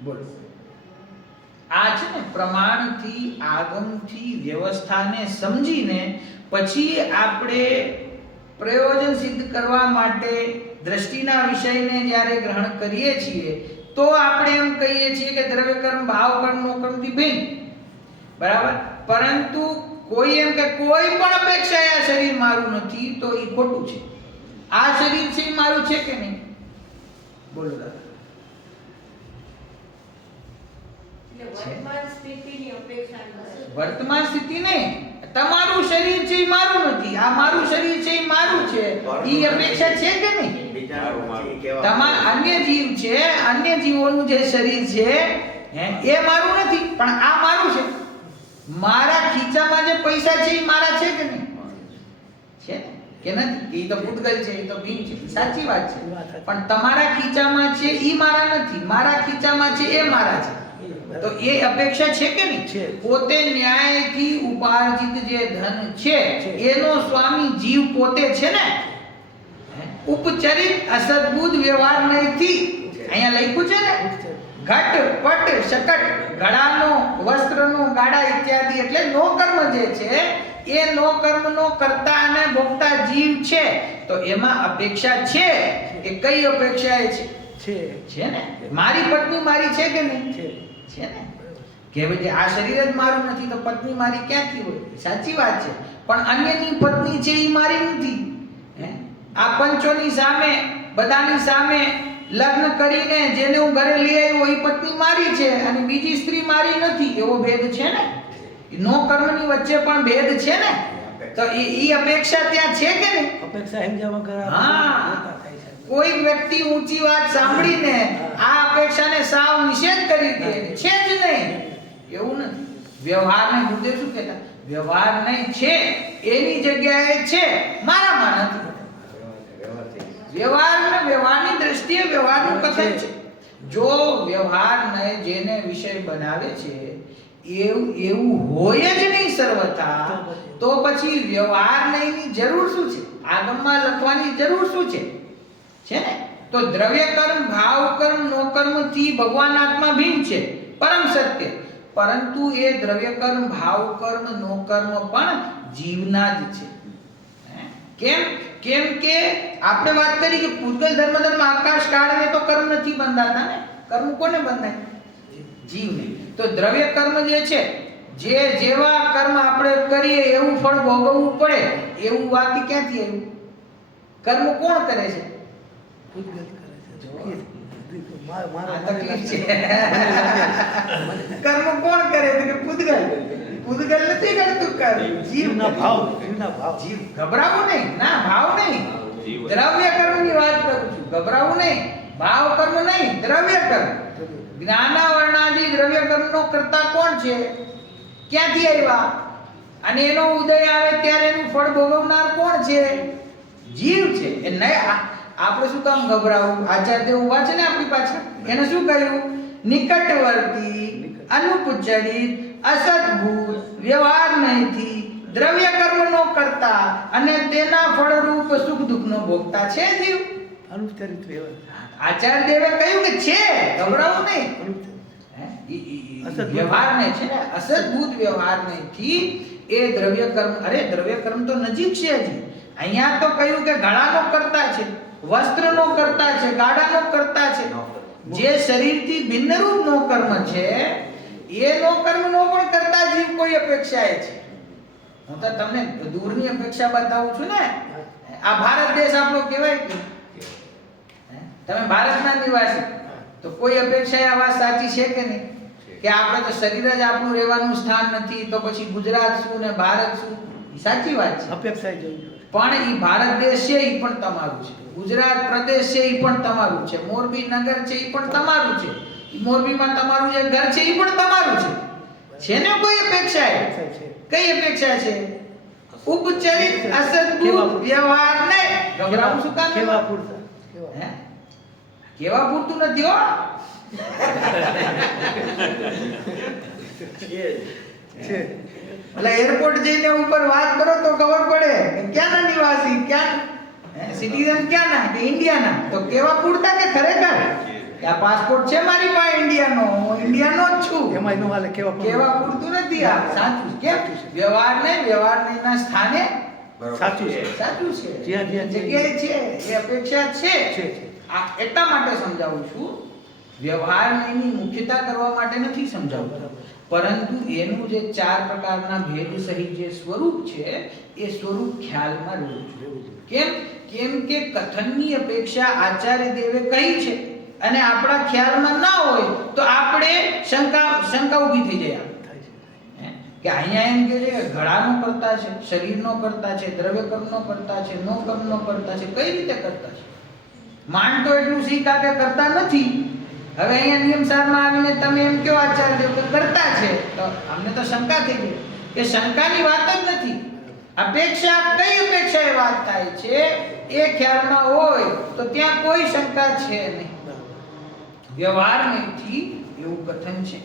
બોલો. આ છે ને પ્રમાણથી આગમથી વ્યવસ્થાને સમજીને પછી આપણે પ્રયોજન સિદ્ધ કરવા માટે દ્રષ્ટિના વિષયને જ્યારે ગ્રહણ કરીએ છીએ તો આપણે એમ કહીએ છીએ કે દ્રવ્ય કર્મ ભાવ કર્મ નો કર્મથી ભિન્ન. બરાબર, પરંતુ કોઈ એમ કે કોઈ પણ અપેક્ષા આ શરીર મારું નથી તો એ ખોટું છે. આ શરીર છે એ મારું છે કે નહીં? બોલો દાદા. વર્તમાન સ્થિતિ નહીં, તમારું શરીર છે એ મારું નથી, આ મારું શરીર છે એ મારું છે, એ અપેક્ષા છે કે નહીં? તમારા અન્ય જીવ છે, અન્ય જીવોનું જે શરીર છે એ મારું નથી, પણ આ મારું છે. મારા ખીચામાં જે પૈસા છે એ મારા છે કે નહીં? છે કે નથી? એ તો પૂતગલ છે, એ તો ભીમ છે, સાચી વાત છે. પણ તમારા ખીચામાં છે એ મારા નથી, મારા ખીચામાં છે એ મારા છે. તો એ અપેક્ષા છે કે નહીં? પોતે ન્યાયથી ઉપાર્જિત જે ધન છે એનો સ્વામી જીવ પોતે છે ને. ઉપચરિત અસદભૂત વ્યવહાર નહીંથી અહીંયા લખ્યું છે ને, ઘટ પટ શકટ ઘડાનો વસ્ત્રનો ગાડા ઇત્યાદિ એટલે નો કર્મ જે છે એ નો કર્મનો કરતા અને ભોગતા જીવ છે. તો એમાં અપેક્ષા છે. એ કઈ અપેક્ષા એ છે? છે ને, મારી પત્ની મારી છે કે નહીં? છે ને. કે ભાઈ આ શરીર જ મારું નથી તો પત્ની મારી ક્યાંથી હોય? સાચી વાત છે, પણ અન્યની પત્ની છે એ મારી નથી. આ પંચોની સામે બધાની સામે લગ્ન કરીને જેને હું ઘરે લઈ આવ્યો એ પત્ની મારી છે અને બીજી સ્ત્રી મારી નથી, એવો ભેદ છે ને. નો કર્મની વચ્ચે પણ ભેદ છે ને. તો ઈ અપેક્ષા ત્યાં છે કે નહીં? અપેક્ષા સમજ્યા વગર આ હા. હોતા થાય છે. કોઈ વ્યક્તિ ઊંચી વાત સાંભળીને આ અપેક્ષાને સાવ નિષેધ કરી દે છે જ નહીં એવું નથી. વ્યવહારને મુદ્દે શું કહેતા? વ્યવહાર નહીં છે એની જગ્યાએ છે, મારામાં નથી. વ્યવહારને વ્યવહારની દ્રષ્ટિએ વ્યવહારનું કથન છે. જો વ્યવહારને જેને વિષય બનાવે છે એવું હોય જ નહીં સર્વથા, તો પછી વ્યવહાર નહીંની જરૂર શું છે? આગમમાં લખવાની જરૂર શું છે? છે ને? તો દ્રવ્ય કર્મ, ભાવ કર્મ, નો કર્મ થી ભગવાન આત્મા ભિન્ન છે, પરમ સત્ય. પરંતુ એ દ્રવ્ય કર્મ, ભાવ કર્મ, નો કર્મ પણ જીવના જ છે. કેમ કે આપણે વાત કરી કે પૂતગલ ધર્મ આકાશ કાળને તો કર્મ નથી બંધાતા ને. કર્મ કોને બંધાય? જીવને. તો દ્રવ્ય કર્મ જે છે, જે જેવા કર્મ આપણે કરીએ એવું ફળ ભોગવવું પડે, એવું વાક્ય ક્યાંથી આવ્યું? કર્મ કોણ કરે છે? પૂતગલ કરે છે. આ તકલીફ છે. કર્મ કોણ કરે છે? કે પૂતગલ. પૂતગલ નથી કરતું કર્મ, જીવના ભાવ, જીવના ભાવ. જીવ. ગભરાવું નહીં, ના ભાવ નહીં, દ્રવ્ય કર્મની વાત કરું છું. ગભરાવું નહીં, ભાવ કર્મ નહીં, દ્રવ્ય કર્મ. જ્ઞાનાવરણાદી દ્રવ્ય કર્મનો કર્તા કોણ છે? ક્યાંથી આવ્યા? અને એનો ઉદય આવે ત્યારે એનું ફળ ભોગવનાર કોણ છે? જીવ છે. એ નહીં આપણે શું કામ ગભરાવું? આચાર્ય દેવ ઉભા છે ને આપણી પાછળ, એને શું કહ્યું? નિકટવર્તી, અનુપચરિત, અસદભૂત, વ્યવહાર નહીંથી, દ્રવ્ય કર્મનો કરતા અને તેના ફળરૂપ સુખ દુઃખનો ભોગતા છે જીવ. અનુચરિત વ્યવહાર. આચાર્ય દેવે કહ્યું કે છે, ગભરાવું નહીં. વ્યવહાર ને છે ને, અસદભૂત વ્યવહાર નહીંથી એ દ્રવ્ય કર્મ. અરે દ્રવ્ય કર્મ તો નજીક છે હજી. અહીંયા તો કહ્યું કે ઘડાનો કરતા છે, વસ્ત્રનો કરતા છે, ગાડાનો કરતા છે. જે શરીરથી ભિન્નરૂપ નો કર્મ છે એ નો કર્મનો પણ કરતા જીવ કોઈ અપેક્ષાએ છે. હું તો તમને દૂરની અપેક્ષા બતાવું છું ને. આ ભારત દેશ આપણો કહેવાય કે તમે ભારતના નિવાસી, તો કોઈ અપેક્ષા આ વાત સાચી છે કે નહીં? કે આપણે તો શરીર જ આપણું રહેવાનું સ્થાન નથી, તો પછી ગુજરાત શું ને ભારત શું? સાચી વાત છે. અપેક્ષા જોઈ. પણ ઈ ભારત દેશ છે ઈ પણ તમારું છે, ગુજરાત પ્રદેશ છે ઈ પણ તમારું છે, મોરબી નગર છે ઈ પણ તમારું છે, મોરબીમાં તમારું જે ઘર છે ઈ પણ તમારું છે. છે ને કોઈ અપેક્ષા? કઈ અપેક્ષા છે? ઉપચરિત અસદભૂત વ્યવહાર ને. ગભરાવું શું કામ? કેવા પૂરતા? હે? કેવા પૂરતું નથી હો. છે. એટલે એરપોર્ટ જઈને ઉપર વાત કરો તો ખબર પડે કે ક્યાંના નિવાસી, ક્યાં સિટીઝન ક્યાંના, કે ઇન્ડિયાના. તો કેવા પૂરતા કે ખરેખર કે આ પાસપોર્ટ છે મારી પાસે ઇન્ડિયાનો, હું ઇન્ડિયાનો જ છું, એમાં એનું હાલે કેવા પૂરતું? કેવા પૂરતું નથી. આ સાચું. કેમ? વ્યવહારના સ્થાને સાચું છે. સાચું છે. જ્યાં જગ્યાએ છે એ અપેક્ષા છે. આ એટલા માટે સમજાવું છું, વ્યવહારની મુખ્યતા કરવા માટે નથી સમજાવતો, પરંતુ એનું જે ચાર પ્રકારના ભેદ સહિત જે સ્વરૂપ છે એ સ્વરૂપ ખ્યાલમાં રહેવું જોઈએ. કેમ કે કથનની અપેક્ષા આચાર્ય દેવે કહી છે અને આપણા ખ્યાલમાં ના હોય તો આપણે શંકા ઊભી થઈ જાય કે અહીંયા એમ કે છે ઘડાનો કરતા છે, શરીરનો કરતા છે, દ્રવ્ય કર્મનો કરતા છે, નો કર્મનો કરતા છે. કઈ રીતે કરતા છે? માંડ તો એટલું શીખા કે કરતા નથી. હવે અહીંયા નિયમસારમાં આવીને તમે એમ કહો આચાર્ય દેવ કે કરતા છે, તો અમને તો શંકા થઈ ગઈ કે શંકાની વાત જ નથી. અપેક્ષા, કઈ અપેક્ષા એ વાત થાય છે એ ખ્યાલમાં હોય તો ત્યાં કોઈ શંકા છે નહીં. વ્યવહાર નથી એવું કથન છે.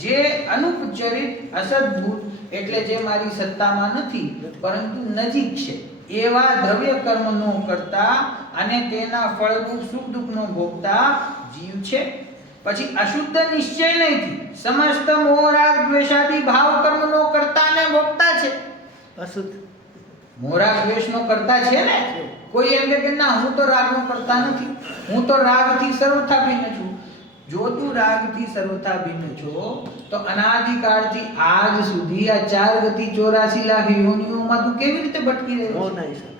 જે અનુપચરિત અસદભૂત એટલે જે મારી સત્તામાં નથી પરંતુ નજીક છે એવા દ્રવ્ય કર્મનો કરતા અને તેના ફળરૂપ સુખ દુઃખનો ભોગતા જીવ છે. પછી અશુદ્ધ નિશ્ચય નહીં, સમસ્ત મોહ રાગ દ્વેષાદી ભાવ કર્મનો કરતા ને ભોગતા છે. અશુદ્ધ મોહ રાગ દ્વેષનો કરતા છે ને. કોઈ એમ કે ના હું તો રાગનો કરતા નથી, હું તો રાગથી સર્વથા ભિન્ન છું. જો તું રાગથી સર્વથા ભિન્ન છો તો અનાદિકાળથી આજ સુધી આ 4 ગતિ 84 લાખ યોનિઓમાં તું કેવી રીતે ભટકી રહ્યો છે?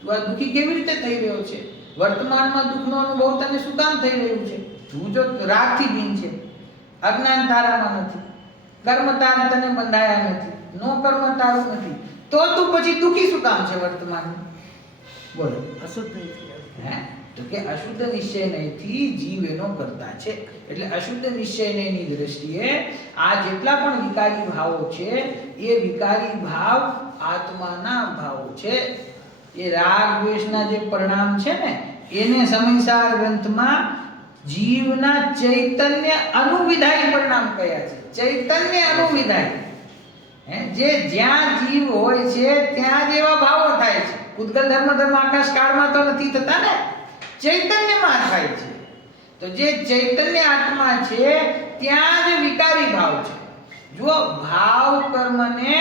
તું આ દુઃખી કેવી રીતે થઈ રહ્યો છે? વર્તમાનમાં દુઃખનો અનુભવ તને શું કામ થઈ રહ્યું છે? તું જો રાગથી ભિન્ન છે, અજ્ઞાન તારામાં નથી, કર્મ તાર તને બંધાયા નથી, નો કર્મ તારું નથી, તો તું પછી દુઃખી શું કામ છે વર્તમાન? બોલો. અશુદ્ધ નહીં થઈ હે? તો કે અશુદ્ધ નિશ્ચય નહીંથી જીવ એનો કરતા છે. એટલે અશુદ્ધ નિશ્ચય નહીંની દ્રષ્ટિએ આ જેટલા પણ વિકારી ભાવો છે એ વિકારી ભાવ આત્માના ભાવો છે. એ રાગ દ્વેષના જે પરિણામ છે ને એને સમયસાર ગ્રંથમાં જીવના ચૈતન્ય અનુવિધાયી પરિણામ કયા છે. ચૈતન્ય અનુવિધાયી, જે જ્યાં જીવ હોય છે ત્યાં જ એવા ભાવો થાય છે. ઉદ્ગલ ધર્મ આકાશ કાળમાં તો નથી થતા ને, ચૈતન્યમાં થાય છે. તો જે ચૈતન્ય આત્મા છે ત્યાં જ વિકારી ભાવ છે. જો ભાવ કર્મને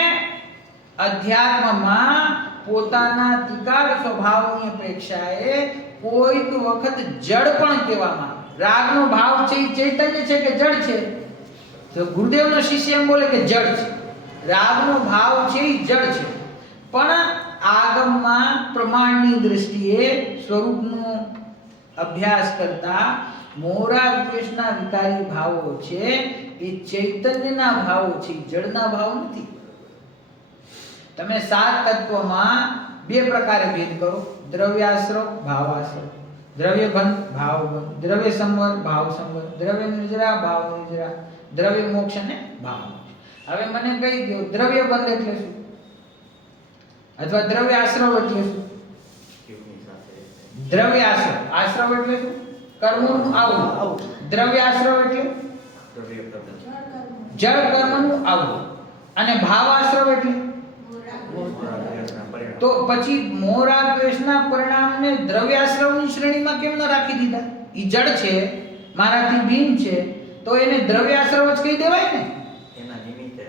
અધ્યાત્મમાં પોતાના ત્રિકાળ સ્વભાવની અપેક્ષાએ કોઈક વખત જડ પણ કહેવામાં આવે. રાગનો ભાવ છે એ ચૈતન્ય છે કે જડ છે? તો ગુરુદેવનો શિષ્ય એમ બોલે કે જડ છે. રાગનો ભાવ છે એ જડ છે. પણ આગમમાં પ્રમાણની દ્રષ્ટિએ સ્વરૂપનો અભ્યાસ કરતા મોરા દ્વેષના વિકારી ભાવો છે એ ચૈતન્યના ભાવો છે, જડના ભાવ નથી. તમે 7 તત્વમાં 2 પ્રકારે ભેદ કરો: દ્રવ્યાશ્રવ, ભાવાશ્રવ. દ્રવ્ય બંધ, ભાવ બંધ. દ્રવ્ય સંવર, ભાવ સંવર. દ્રવ્ય નિર્જરા, ભાવ નિર્જરા. દ્રવ્ય મોક્ષ અને ભાવ મોક્ષ. હવે મને કહી દો દ્રવ્ય બંધ એટલે શું, અથવા દ્રવ્ય આશ્રવ એટલે શું? દ્રવ્ય આશ્રવ, આશ્રવ એટલે શું? કર્મનું આવવું. દ્રવ્ય આશ્રવ એટલે જળ કર્મનું આવવું. અને ભાવ આશ્રવ એટલે તો પછી મોરા દ્વેષના પરિણામને દ્રવ્યાશ્રવની શ્રેણીમાં કેમ ન રાખી દીધા? ઈ જડ છે, મારાથી ભિન્ન છે, તો એને દ્રવ્યાશ્રવ જ કહી દેવાય ને. એના નિમિત્તે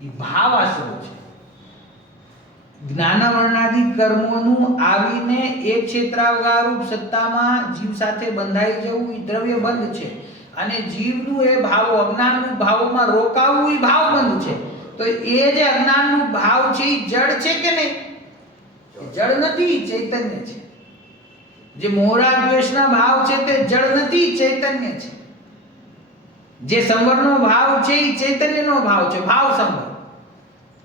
ઈ ભાવ આશ્રવ છે. જ્ઞાનવર્ણાદિ કર્મોનું આવીને એક ક્ષેત્રાવગારૂપ સત્તામાં જીવ સાથે બંધાઈ જવું એ દ્રવ્ય બંધ છે. અને જીવનું એ ભાવો અજ્ઞાનનું ભાવોમાં રોકાવું એ ભાવ બંધ છે. તો એ જે અજ્ઞાનનું ભાવ છે એ જડ છે કે નહીં? જડ નથી, ચૈતન્ય છે. જે મોરા દ્વેષના ભાવ છે તે જડ નથી, ચૈતન્ય છે. જે સંવરનો ભાવ છે એ ચૈતન્યનો ભાવ છે, ભાવ સંવર.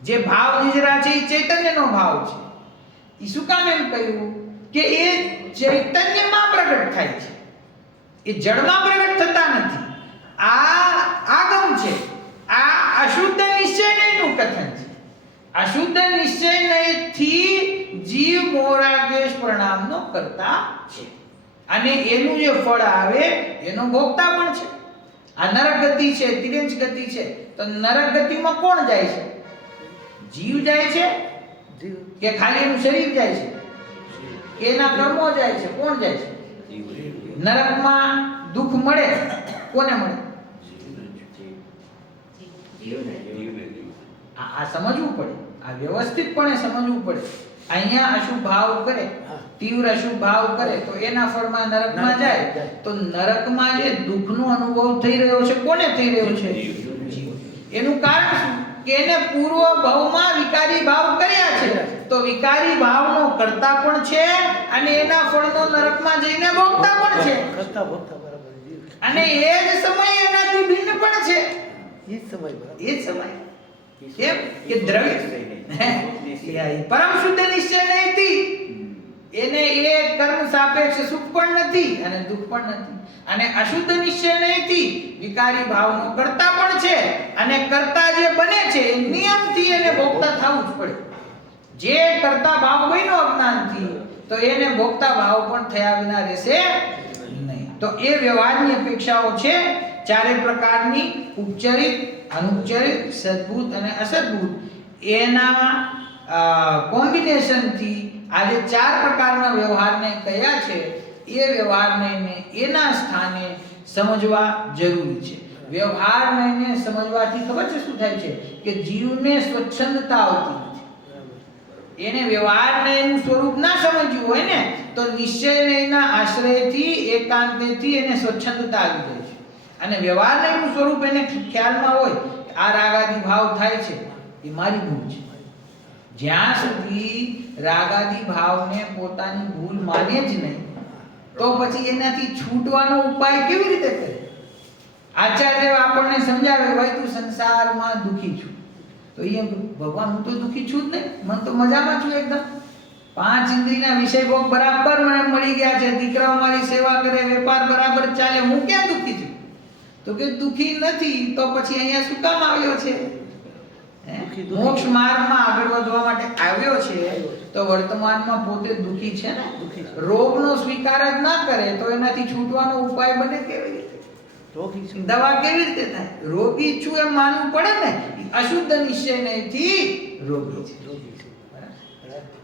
જે ભાવ નિજરા છે એ ચૈતન્યનો ભાવ છે. એ શું કામ એમ કહ્યું કે એ ચૈતન્યમાં પ્રગટ થાય છે, એ જડમાં પ્રગટ થતા નથી. આ આગમ છે. આ અશુદ્ધ નિશ્ચય નહીંનું કથન છે. અશુદ્ધ નિશ્ચય નહીંથી જીવ મોરા દ્વેષ પરિણામનો કરતા છે. અને એનું જે ફળ આવે એનો ભોગતા પણ છે. આ નરક ગતિ છે, તિર્યંચ ગતિ છે. તો નરક ગતિમાં કોણ જાય છે? જીવ જાય છે કે ખાલી એનું શરીર જાય છે? કે એના કર્મો જાય છે? કોણ જાય છે? નરકમાં દુઃખ મળે કોને મળે? આ સમજવું પડે, આ વ્યવસ્થિતપણે સમજવું પડે. અહીંયા અશુભ ભાવ કરે, તીવ્ર અશુભ ભાવ કરે તો એના ફળમાં નરકમાં જાય. તો નરકમાં જે દુઃખનો અનુભવ થઈ રહ્યો છે કોને થઈ રહ્યો છે? જીવ. એનું કારણ શું? કે એને પૂર્વ ભાવમાં વિકારી ભાવ કર્યા છે. તો વિકારી ભાવનો કરતા પણ છે અને એના ફળનો નરકમાં જઈને ભોગતા પણ છે. કરતા ભોગતા બરાબર જીવ. અને એ જ સમય એનાથી ભિન્ન પણ છે. એ જ સમય બરાબર. એ જ સમય કેમ કે દ્રવ્ય પરમ શુદ્ધ નિશ્ચય નહીંથી એને એ કર્મ સાપેક્ષ સુખ પણ નથી અને દુઃખ પણ નથી. અને અશુદ્ધ નિશ્ચય નહીંથી વિકારી ભાવનો કરતા પણ છે અને કરતા જે બને છે એ નિયમથી એને ભોગતા થવું જ પડે. જે કરતા ભાવ બન્યો અજ્ઞાનથી તો એને ભોગતા ભાવ પણ થયા વિના રહેશે નહીં. તો એ વ્યવહારની અપેક્ષાઓ છે ચારે પ્રકારની: ઉપચરિત, અનુપચરિત, સદભૂત અને અસદભૂત. એના કોમ્બિનેશનથી આજે 4 પ્રકારના વ્યવહારને કયા છે એ વ્યવહારને એના સ્થાને સમજવા જરૂરી છે. વ્યવહારને સમજવાથી ખબર છે શું થાય છે? કે જીવને સ્વચ્છંદતા આવતી નથી. એને વ્યવહારને એનું સ્વરૂપ ના સમજ્યું હોય ને તો નિશ્ચયના આશ્રયથી એકાંતેથી એને સ્વચ્છંદતા આવી જાય છે. અને વ્યવહારને એનું સ્વરૂપ એને ખ્યાલમાં હોય આ રાગાદી ભાવ થાય છે એ મારી ભૂલ છે. જ્યાં સુધી રાગાદી ભાવને પોતાની ભૂલ માને જ નહીં તો પછી એનાથી છૂટવાનો ઉપાય કેવી રીતે કરે? આચાર્ય આપણને સમજાવે, ભાઈ તું સંસારમાં દુખી છું તો એમ ભગવાન હું તો દુઃખી છું જ નહીં, મને તો મજામાં છું એકદમ. 5 ઇન્દ્રિયના વિષય ભોગ બરાબર મને મળી ગયા છે, દીકરાઓ મારી સેવા કરે, વેપાર બરાબર ચાલે, હું ક્યાં દુઃખી છું? તો કે દુઃખી નથી તો પછી અહીંયા શું કામ આવ્યો છે? મોક્ષ માર્ગમાં આગળ વધવા માટે આવ્યો છે તો વર્તમાનમાં પોતે દુઃખી છે ને. રોગનો સ્વીકાર જ ના કરે તો એનાથી છૂટવાનો ઉપાય બને કેવી રીતે? રોગી છું. દવા કેવી રીતે થાય? રોગી છું એમ માનવું પડે ને. અશુદ્ધ નિશ્ચયથી રોગી છે. રોગી છું. બરાબર? બરાબર.